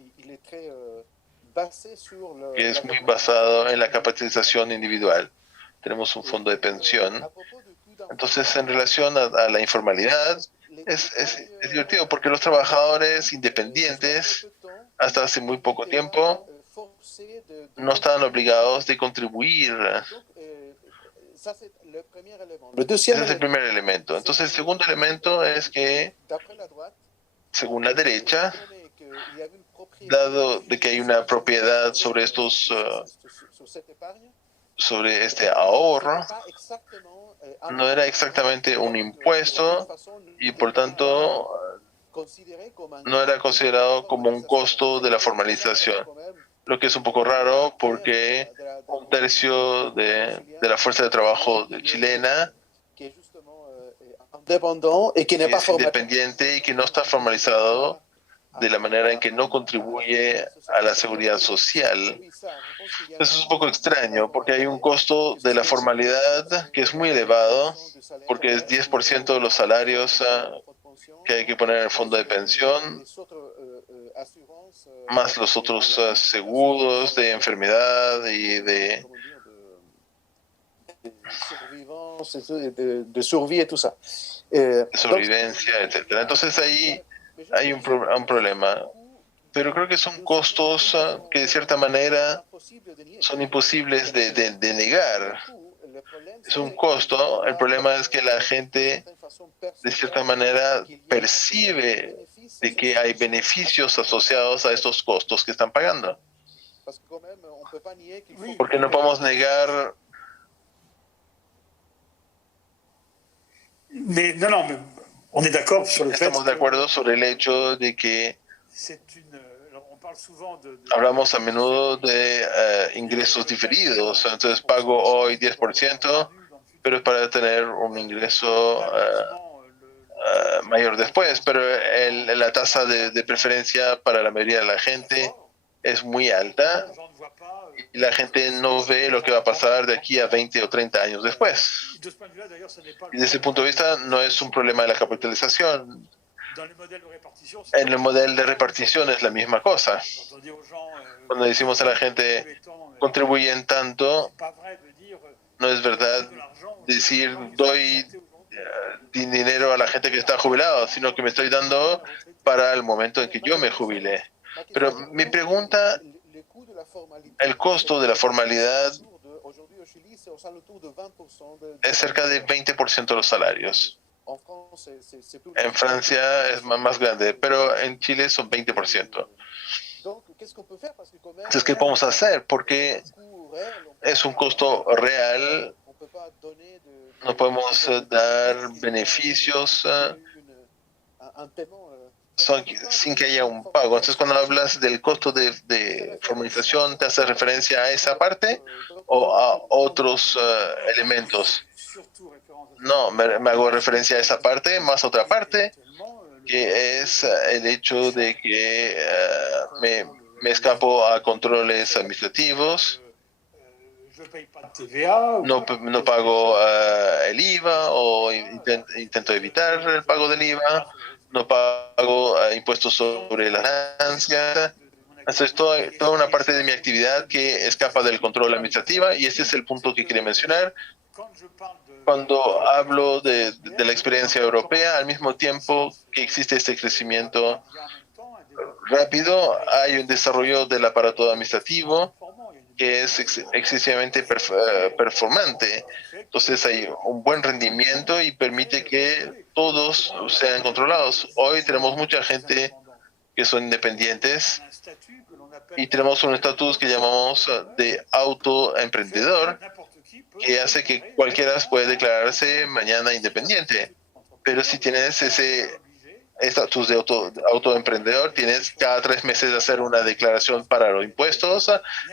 que es muy basado en la capitalización individual. Tenemos un fondo de pensión. Entonces, en relación a la informalidad, es divertido porque los trabajadores independientes, hasta hace muy poco tiempo, no estaban obligados de contribuir. Ese es el primer elemento. Entonces, el segundo elemento es que, según la derecha, dado de que hay una propiedad sobre sobre este ahorro, no era exactamente un impuesto y por tanto no era considerado como un costo de la formalización, lo que es un poco raro porque un tercio de la fuerza de trabajo chilena que es independiente y que no está formalizado, de la manera en que no contribuye a la seguridad social. Eso es un poco extraño porque hay un costo de la formalidad que es muy elevado, porque es 10% de los salarios que hay que poner en el fondo de pensión, más los otros seguros de enfermedad y de sobrevivencia, etcétera. Entonces ahí hay un problema. Pero creo que son costos que de cierta manera son imposibles de negar. Es un costo. El problema es que la gente de cierta manera percibe de que hay beneficios asociados a estos costos que están pagando. Porque no podemos negar. Mais non, mais on est d'accord sur le fait. Estamos de acuerdo sobre el hecho de que hablamos a menudo de ingresos diferidos. Entonces pago hoy 10%, pero es para tener un ingreso mayor después. Pero la tasa de preferencia para la mayoría de la gente es muy alta y la gente no ve lo que va a pasar de aquí a 20 o 30 años después. Y desde ese punto de vista no es un problema de la capitalización. En el modelo de repartición es la misma cosa. Cuando decimos a la gente contribuyen tanto, no es verdad decir doy dinero a la gente que está jubilada, sino que me estoy dando para el momento en que yo me jubile. Pero mi pregunta, el costo de la formalidad es cerca de 20% de los salarios. En Francia es más grande, pero en Chile son 20%. Entonces, ¿qué podemos hacer? Porque es un costo real, no podemos dar beneficios sin que haya un pago. Entonces, cuando hablas del costo de formalización, ¿te hace referencia a esa parte o a otros elementos? No, me hago referencia a esa parte, más otra parte, que es el hecho de que me escapo a controles administrativos, no pago el IVA o intento evitar el pago del IVA, no pago impuestos sobre la ganancia. Entonces, toda una parte de mi actividad que escapa del control administrativo, y este es el punto que quería mencionar. Cuando hablo de la experiencia europea, al mismo tiempo que existe este crecimiento rápido, hay un desarrollo del aparato administrativo que es excesivamente performante. Entonces hay un buen rendimiento y permite que todos sean controlados. Hoy tenemos mucha gente que son independientes y tenemos un estatus que llamamos de autoemprendedor, que hace que cualquiera puede declararse mañana independiente. Pero si tienes ese estatus de autoemprendedor, tienes cada 3 meses de hacer una declaración para los impuestos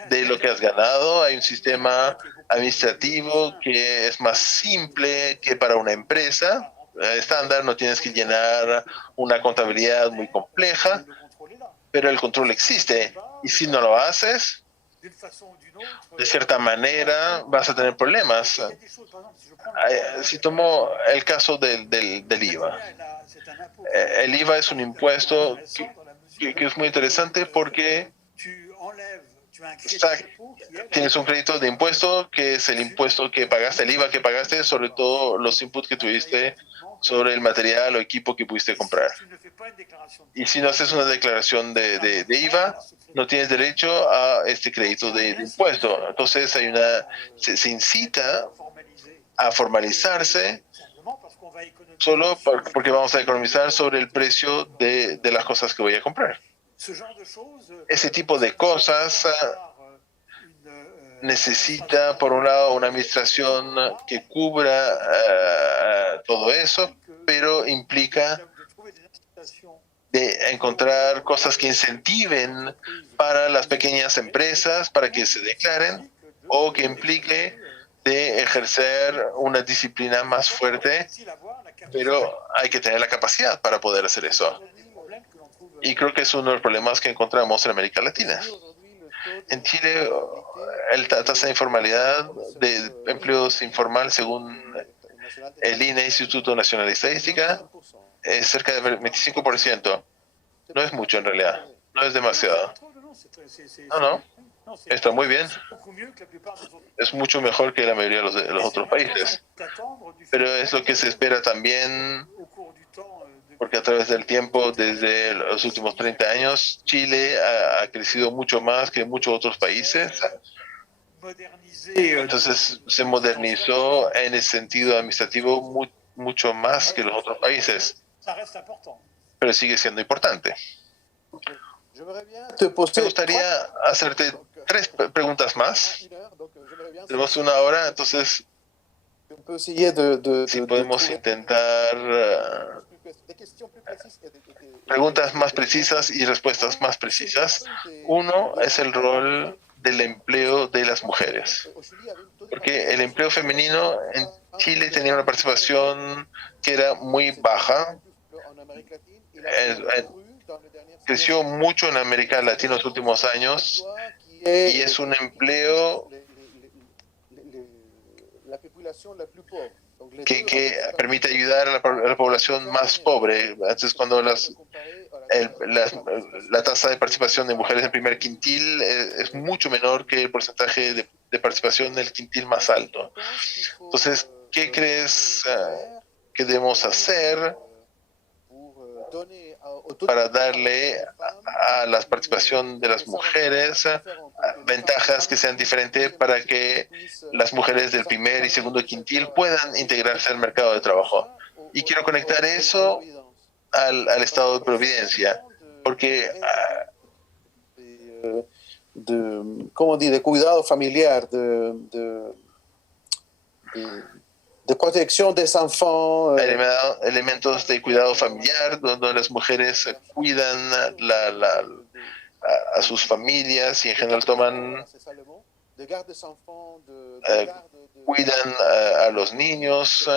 de lo que has ganado. Hay un sistema administrativo que es más simple que para una empresa estándar. No tienes que llenar una contabilidad muy compleja, pero el control existe. Y si no lo haces, de cierta manera vas a tener problemas. Si tomo el caso del IVA. El IVA es un impuesto que es muy interesante porque tienes un crédito de impuesto que es el impuesto que pagaste, el IVA que pagaste sobre todo los inputs que tuviste sobre el material o equipo que pudiste comprar. Y si no haces una declaración de IVA, no tienes derecho a este crédito de impuesto. Entonces se incita a formalizarse solo porque vamos a economizar sobre el precio de las cosas que voy a comprar. Ese tipo de cosas necesita, por un lado, una administración que cubra todo eso, pero implica de encontrar cosas que incentiven para las pequeñas empresas para que se declaren, o que implique de ejercer una disciplina más fuerte, pero hay que tener la capacidad para poder hacer eso. Y creo que es uno de los problemas que encontramos en América Latina. En Chile, la tasa de informalidad de empleos informal, según el INE, Instituto Nacional de Estadística, es cerca del 25%. No es mucho en realidad, no es demasiado. No, está muy bien. Es mucho mejor que la mayoría de los otros países. Pero es lo que se espera también, porque a través del tiempo, desde los últimos 30 años, Chile ha crecido mucho más que muchos otros países. Entonces se modernizó en el sentido administrativo mucho más que los otros países, pero sigue siendo importante. Me gustaría hacerte 3 preguntas más. Tenemos 1 hora, entonces si podemos intentar preguntas más precisas y respuestas más precisas. Uno es el rol del empleo de las mujeres, porque el empleo femenino en Chile tenía una participación que era muy baja. Creció mucho en América Latina en los últimos años y es un empleo que permite ayudar a la población más pobre. Entonces, cuando la tasa de participación de mujeres en primer quintil es mucho menor que el porcentaje de participación en el quintil más alto. Entonces, ¿qué crees que debemos hacer para darle a la participación de las mujeres ventajas que sean diferentes para que las mujeres del primer y segundo quintil puedan integrarse al mercado de trabajo? Y quiero conectar eso al estado de providencia, porque de cuidado familiar, de protección de enfants. Elementos de cuidado familiar, donde las mujeres cuidan a sus familias y en general cuidan a los niños,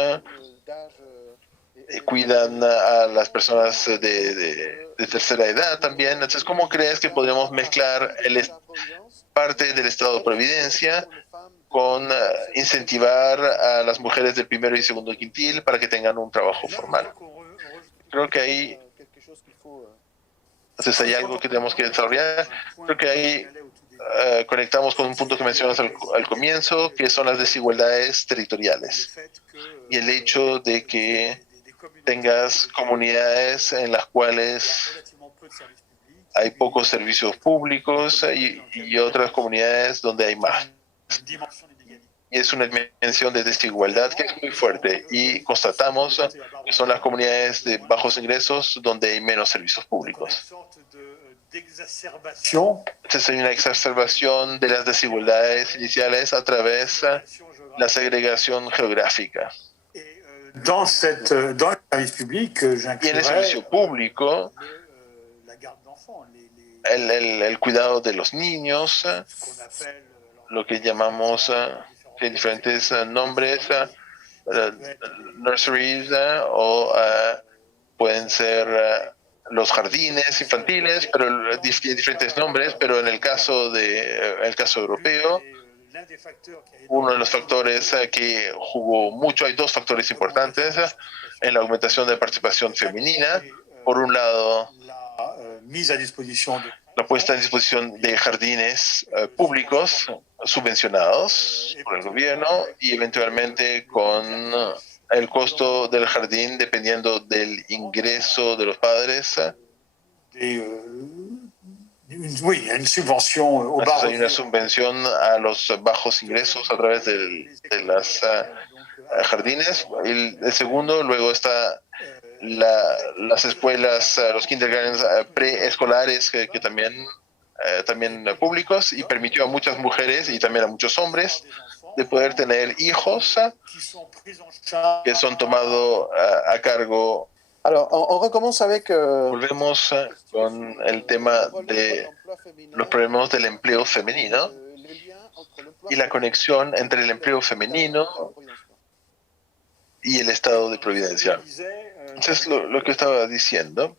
cuidan a las personas de tercera edad también. Entonces, ¿cómo crees que podríamos mezclar parte del estado de providencia con incentivar a las mujeres del primero y segundo quintil para que tengan un trabajo formal? Creo que ahí entonces hay algo que tenemos que desarrollar. Creo que ahí conectamos con un punto que mencionas al comienzo, que son las desigualdades territoriales y el hecho de que tengas comunidades en las cuales hay pocos servicios públicos y otras comunidades donde hay más. Y es una dimensión de desigualdad que es muy fuerte y constatamos que son las comunidades de bajos ingresos donde hay menos servicios públicos. Entonces hay una exacerbación de las desigualdades iniciales a través de la segregación geográfica. Y en el servicio público, el cuidado de los niños, lo que llamamos diferentes nombres, nurseries o pueden ser los jardines infantiles, pero diferentes nombres. Pero en el caso europeo, uno de los factores que jugó mucho, hay 2 factores importantes en la aumentación de participación femenina. Por un lado, la puesta en disposición de jardines públicos subvencionados por el gobierno y eventualmente con el costo del jardín dependiendo del ingreso de los padres. Entonces hay una subvención a los bajos ingresos a través de las jardines. El segundo, luego está las escuelas, los kindergartens preescolares que también públicos, y permitió a muchas mujeres y también a muchos hombres de poder tener hijos que son tomados a cargo. Volvemos con el tema de los problemas del empleo femenino y la conexión entre el empleo femenino y el estado de providencia. Entonces, lo que estaba diciendo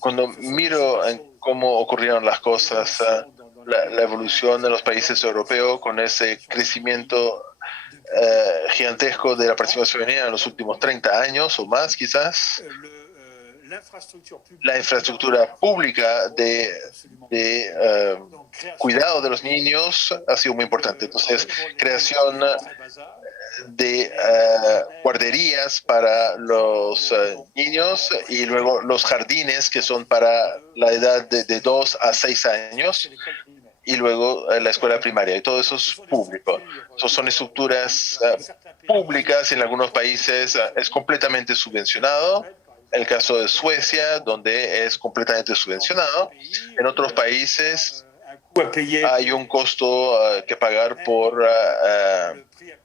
Cuando miro en cómo ocurrieron las cosas, la evolución de los países europeos con ese crecimiento gigantesco de la participación femenina en los últimos 30 años o más quizás, la infraestructura pública de cuidado de los niños ha sido muy importante. Entonces, creación de guarderías para los niños y luego los jardines que son para la edad de 2 a 6 años y luego la escuela primaria. Y todo eso es público. Son estructuras públicas. En algunos países es completamente subvencionado. El caso de Suecia, donde es completamente subvencionado. En otros países hay un costo que pagar por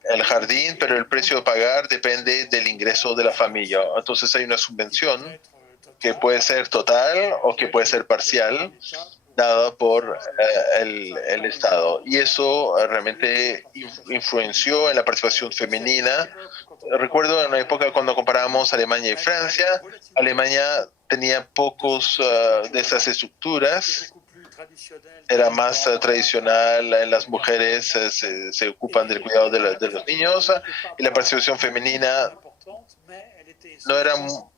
el jardín, pero el precio a pagar depende del ingreso de la familia. Entonces hay una subvención que puede ser total o que puede ser parcial, dada por el Estado. Y eso realmente influenció en la participación femenina. Recuerdo en una época cuando comparábamos Alemania y Francia, Alemania tenía pocos de esas estructuras. Era más tradicional, las mujeres se ocupan del cuidado de los niños y la participación femenina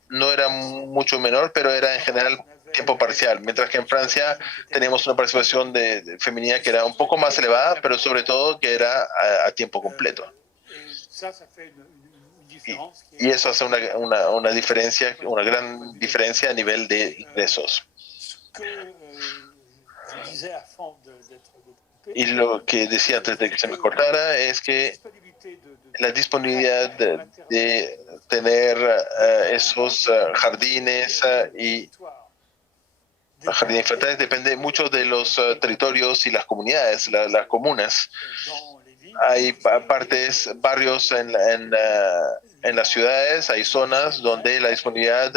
no era mucho menor, pero era en general tiempo parcial, mientras que en Francia teníamos una participación femenina que era un poco más elevada, pero sobre todo que era a tiempo completo. Y eso hace una diferencia, una gran diferencia a nivel de ingresos. Y lo que decía antes de que se me cortara es que la disponibilidad de tener esos jardines y jardines infantiles depende mucho de los territorios y las comunidades, las comunas. Hay barrios en las ciudades, hay zonas donde la disponibilidad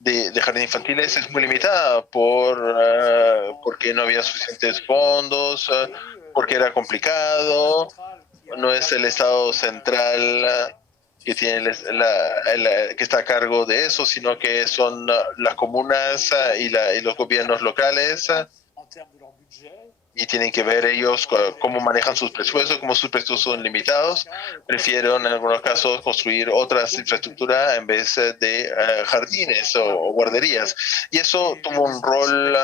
de jardines infantiles es muy limitada porque no había suficientes fondos, porque era complicado, no es el Estado central que tiene que está a cargo de eso, sino que son las comunas y los gobiernos locales y tienen que ver ellos cómo manejan sus presupuestos, cómo sus presupuestos son limitados. Prefieren en algunos casos construir otras infraestructuras en vez de jardines o guarderías. Y eso tuvo un rol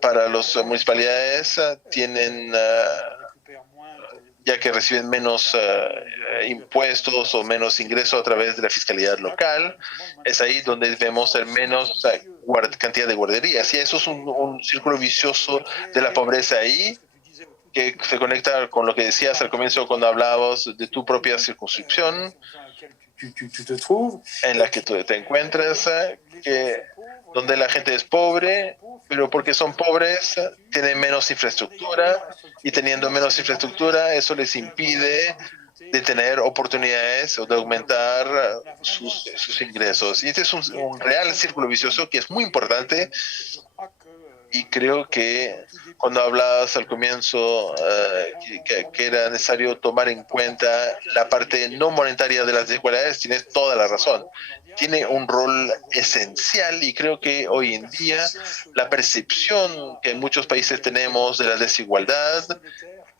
para las municipalidades, tienen ya que reciben menos impuestos o menos ingresos a través de la fiscalidad local, es ahí donde vemos el menos cantidad de guarderías. Y eso es un círculo vicioso de la pobreza ahí, que se conecta con lo que decías al comienzo cuando hablabas de tu propia circunscripción, en la que tú te encuentras, donde la gente es pobre, pero porque son pobres tienen menos infraestructura y teniendo menos infraestructura eso les impide de tener oportunidades o de aumentar sus ingresos. Y este es un real círculo vicioso que es muy importante. Y creo que cuando hablabas al comienzo que era necesario tomar en cuenta la parte no monetaria de las desigualdades, tienes toda la razón. Tiene un rol esencial y creo que hoy en día la percepción que en muchos países tenemos de la desigualdad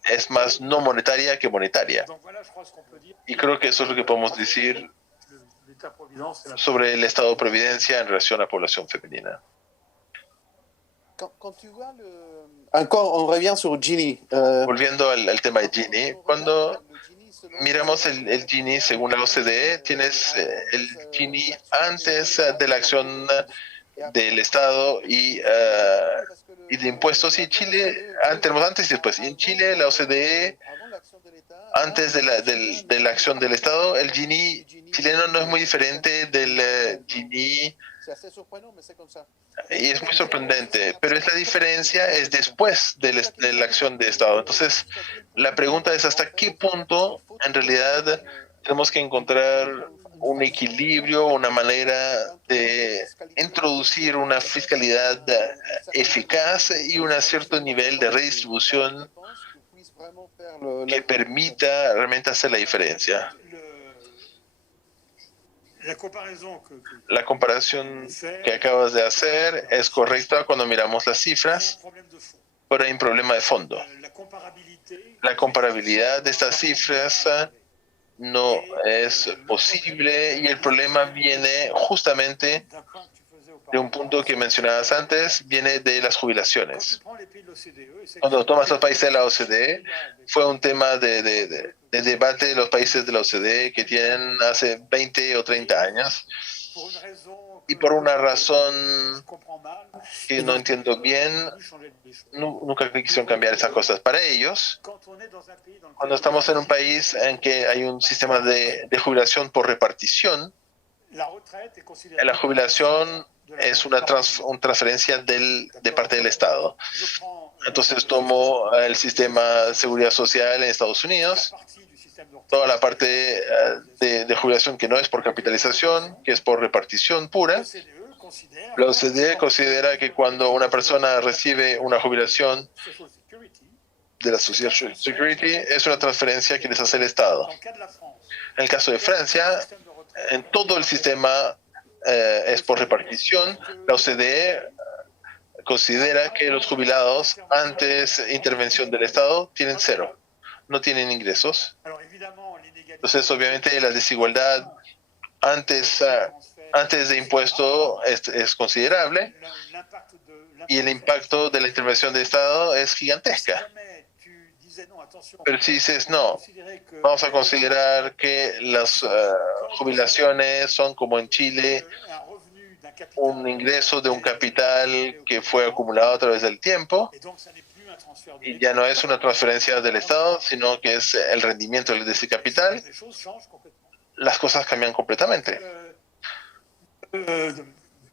es más no monetaria que monetaria. Y creo que eso es lo que podemos decir sobre el estado de providencia en relación a la población femenina. Encore, on revient sur Gini. Volviendo al tema de Gini, cuando miramos el Gini según la OCDE, tienes el Gini antes de la acción del Estado y de impuestos, y Chile, tenemos antes y después. Y en Chile, la OCDE, antes de la acción del Estado, el Gini chileno no es muy diferente del Gini. Y es muy sorprendente, pero la diferencia es después de la acción de Estado. Entonces, la pregunta es hasta qué punto en realidad tenemos que encontrar un equilibrio, una manera de introducir una fiscalidad eficaz y un cierto nivel de redistribución que permita realmente hacer la diferencia. La comparación que acabas de hacer es correcta cuando miramos las cifras, pero hay un problema de fondo. La comparabilidad de estas cifras no es posible y el problema viene justamente de un punto que mencionabas antes, viene de las jubilaciones. Cuando tomas los países de la OCDE, fue un tema de debate de los países de la OCDE que tienen hace 20 o 30 años. Y por una razón que no entiendo bien, nunca quisieron cambiar esas cosas. Para ellos, cuando estamos en un país en que hay un sistema de jubilación por repartición, la jubilación es una transferencia de parte del Estado. Entonces tomo el sistema de seguridad social en Estados Unidos, toda la parte de jubilación que no es por capitalización, que es por repartición pura. La OCDE considera que cuando una persona recibe una jubilación de la Social Security, es una transferencia que les hace el Estado. En el caso de Francia, en todo el sistema es por repartición. La OCDE considera que los jubilados antes de intervención del Estado tienen cero, no tienen ingresos. Entonces, obviamente, la desigualdad antes de impuesto es considerable y el impacto de la intervención del Estado es gigantesca. Pero si dices, no, vamos a considerar que las jubilaciones son como en Chile, un ingreso de un capital que fue acumulado a través del tiempo y ya no es una transferencia del Estado, sino que es el rendimiento de ese capital, las cosas cambian completamente.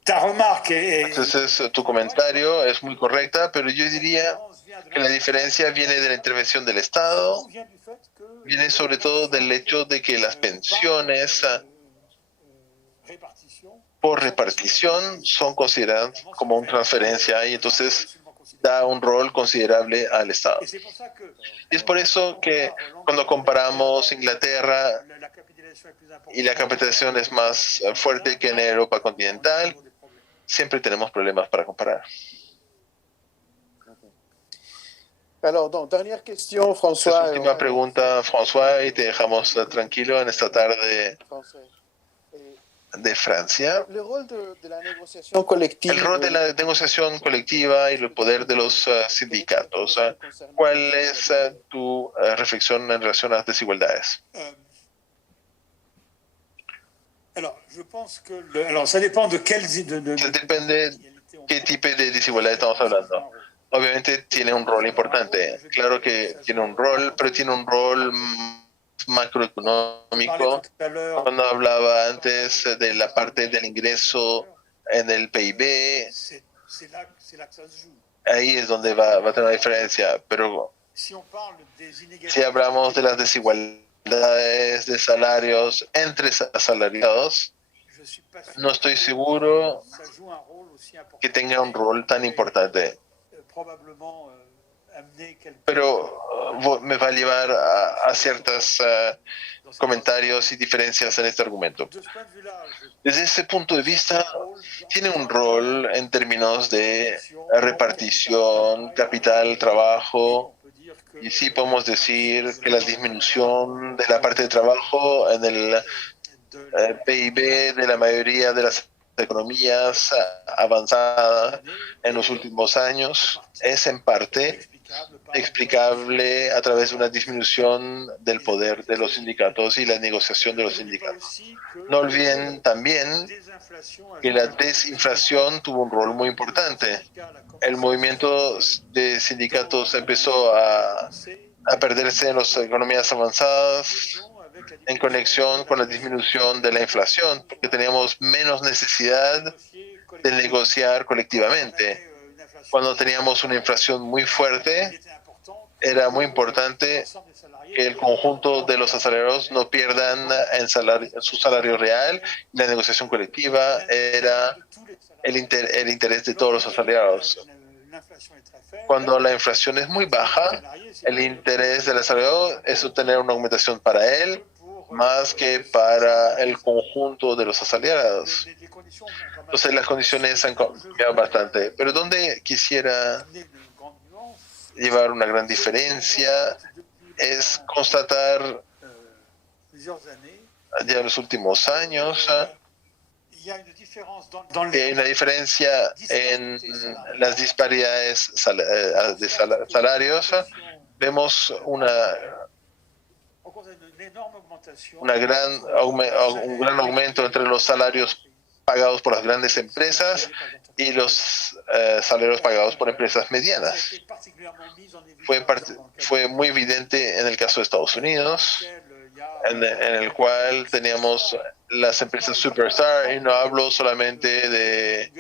Entonces, tu comentario es muy correcta, pero yo diría que la diferencia viene de la intervención del Estado, viene sobre todo del hecho de que las pensiones por repartición son consideradas como una transferencia y entonces da un rol considerable al Estado. Y es por eso que cuando comparamos Inglaterra y la capitalización es más fuerte que en Europa continental, siempre tenemos problemas para comparar. Alors, donc, dernière question, François. Última pregunta, François, y te dejamos tranquilo en esta tarde de Francia. El rol de la negociación colectiva. El rol de la negociación colectiva y el poder de los sindicatos. ¿Cuál es tu reflexión en relación a las desigualdades? Depende qué tipo de desigualdad estamos hablando. Obviamente tiene un rol importante. Claro que tiene un rol, pero tiene un rol macroeconómico. Cuando hablaba antes de la parte del ingreso en el PIB, ahí es donde va a tener una diferencia. Pero si hablamos de las desigualdades de salarios entre asalariados, no estoy seguro que tenga un rol tan importante. Pero me va a llevar a ciertos comentarios y diferencias en este argumento. Desde ese punto de vista, tiene un rol en términos de repartición, capital, trabajo, y sí podemos decir que la disminución de la parte de trabajo en el PIB de la mayoría de las economías avanzadas en los últimos años es en parte explicable a través de una disminución del poder de los sindicatos y la negociación de los sindicatos. No olviden también que la desinflación tuvo un rol muy importante. El movimiento de sindicatos empezó a perderse en las economías avanzadas en conexión con la disminución de la inflación, porque teníamos menos necesidad de negociar colectivamente. Cuando teníamos una inflación muy fuerte, era muy importante que el conjunto de los asalariados no pierdan en su salario real. La negociación colectiva era el interés de todos los asalariados. Cuando la inflación es muy baja, el interés del asalariado es obtener una aumentación para él más que para el conjunto de los asalariados. Entonces las condiciones han cambiado bastante. Pero donde quisiera llevar una gran diferencia es constatar ya en los últimos años que hay una diferencia en las disparidades de salarios. Vemos un gran aumento entre los salarios pagados por las grandes empresas y los salarios pagados por empresas medianas. Fue muy evidente en el caso de Estados Unidos, en el cual teníamos las empresas superstar, y no hablo solamente de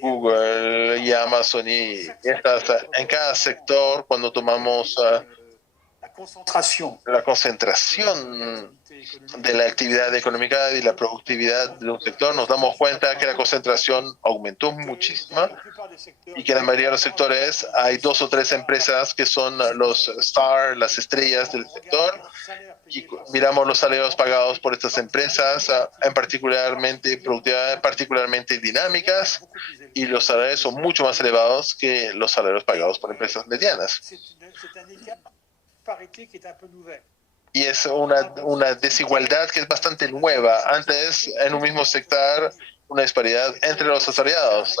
Google y Amazon y estas, en cada sector. Cuando tomamos la concentración de la actividad económica y la productividad de un sector, nos damos cuenta que la concentración aumentó muchísimo y que en la mayoría de los sectores hay 2 o 3 empresas que son los stars, las estrellas del sector, y miramos los salarios pagados por estas empresas, en particularmente productividad, particularmente dinámicas, y los salarios son mucho más elevados que los salarios pagados por empresas medianas. Y es una desigualdad que es bastante nueva. Antes, en un mismo sector, una disparidad entre los asalariados.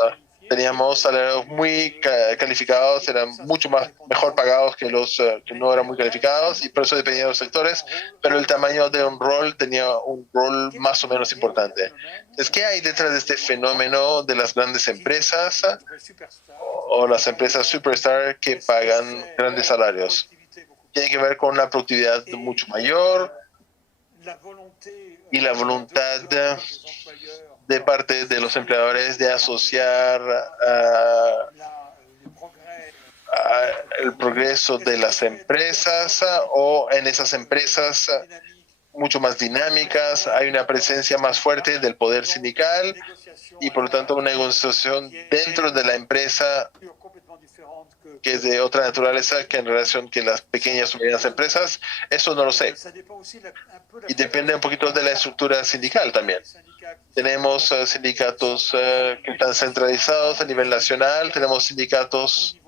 Teníamos salarios muy calificados, eran mucho mejor pagados que los que no eran muy calificados, y por eso dependía de los sectores, pero el tamaño de un rol tenía un rol más o menos importante. Entonces, ¿qué hay detrás de este fenómeno de las grandes empresas o las empresas superstar que pagan grandes salarios? Tiene que ver con una productividad mucho mayor y la voluntad de parte de los empleadores de asociar el progreso de las empresas, o en esas empresas mucho más dinámicas hay una presencia más fuerte del poder sindical, y por lo tanto una negociación dentro de la empresa que es de otra naturaleza que en relación que las pequeñas o medianas empresas. Eso no lo sé. Y depende un poquito de la estructura sindical también. Tenemos sindicatos que están centralizados a nivel nacional, tenemos sindicatos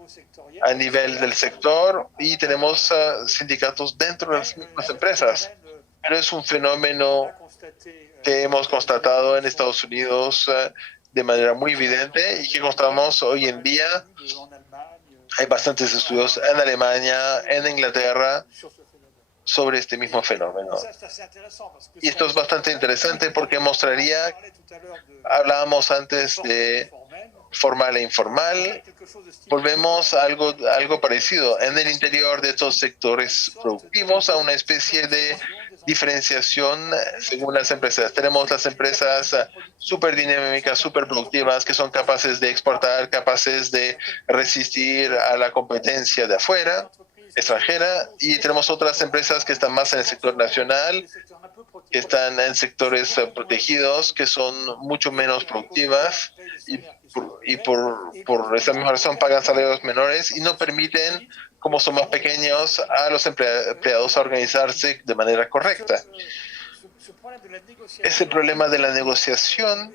a nivel del sector, y tenemos sindicatos dentro de las mismas empresas. Pero es un fenómeno que hemos constatado en Estados Unidos de manera muy evidente, y que constatamos hoy en día. Hay bastantes estudios en Alemania, en Inglaterra, sobre este mismo fenómeno. Y esto es bastante interesante porque mostraría, hablábamos antes de formal e informal, volvemos a algo parecido. En el interior de estos sectores productivos, a una especie de diferenciación según las empresas. Tenemos las empresas súper dinámicas, súper productivas, que son capaces de exportar, capaces de resistir a la competencia de afuera, extranjera, y tenemos otras empresas que están más en el sector nacional, que están en sectores protegidos, que son mucho menos productivas, y por esa misma razón pagan salarios menores y no permiten, como son más pequeños, a los empleados a organizarse de manera correcta. Ese problema de la negociación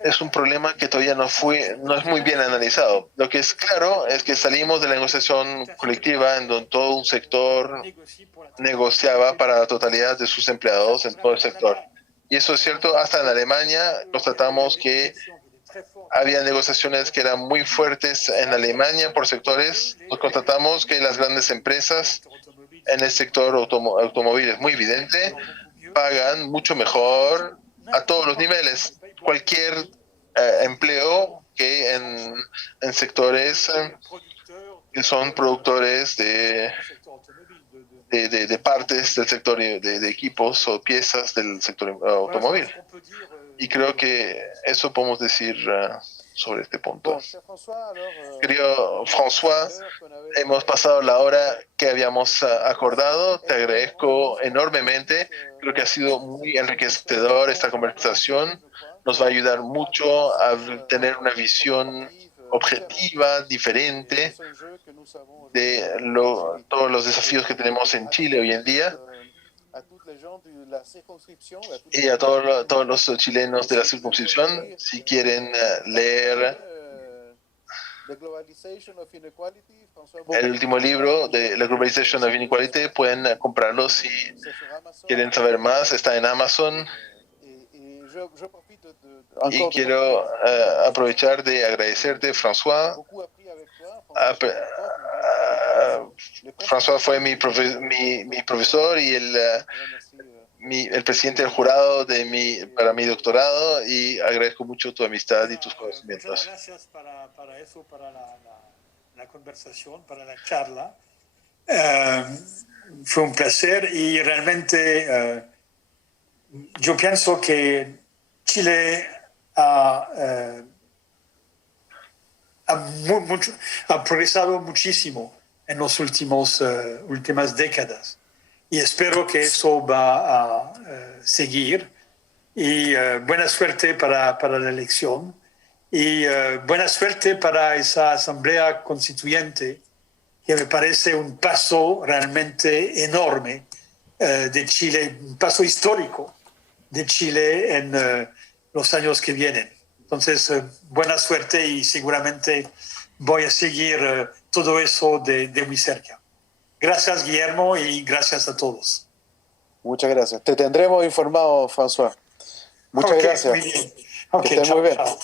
es un problema que todavía no es muy bien analizado. Lo que es claro es que salimos de la negociación colectiva en donde todo un sector negociaba para la totalidad de sus empleados en todo el sector. Y eso es cierto, hasta en Alemania constatamos que había negociaciones que eran muy fuertes en Alemania por sectores. Nos constatamos que las grandes empresas en el sector automóvil, es muy evidente, pagan mucho mejor a todos los niveles. Cualquier empleo que en sectores que son productores de partes del sector de equipos o piezas del sector automóvil. Y creo que eso podemos decir sobre este punto. Querido François, hemos pasado la hora que habíamos acordado. Te agradezco enormemente. Creo que ha sido muy enriquecedor esta conversación. Nos va a ayudar mucho a tener una visión objetiva, diferente de todos los desafíos que tenemos en Chile hoy en día. Y a todos los chilenos de la circunscripción, si quieren leer el último libro de la Globalization of Inequality, pueden comprarlo si quieren saber más. Está en Amazon. Y quiero aprovechar de agradecerte, François. François fue mi profesor y el presidente del jurado para mi doctorado, y agradezco mucho tu amistad y tus conocimientos. Muchas gracias para eso, para la conversación, para la charla. Fue un placer y realmente yo pienso que Chile ha progresado muchísimo en las últimas décadas. Y espero que eso va a seguir. Y buena suerte para la elección. Y buena suerte para esa asamblea constituyente, que me parece un paso realmente enorme de Chile, un paso histórico de Chile en los años que vienen. Entonces, buena suerte y seguramente voy a seguir todo eso de muy cerca. Gracias, Guillermo, y gracias a todos. Muchas gracias. Te tendremos informado, François. Muchas gracias. Muy bien. Que estés muy bien. Chao.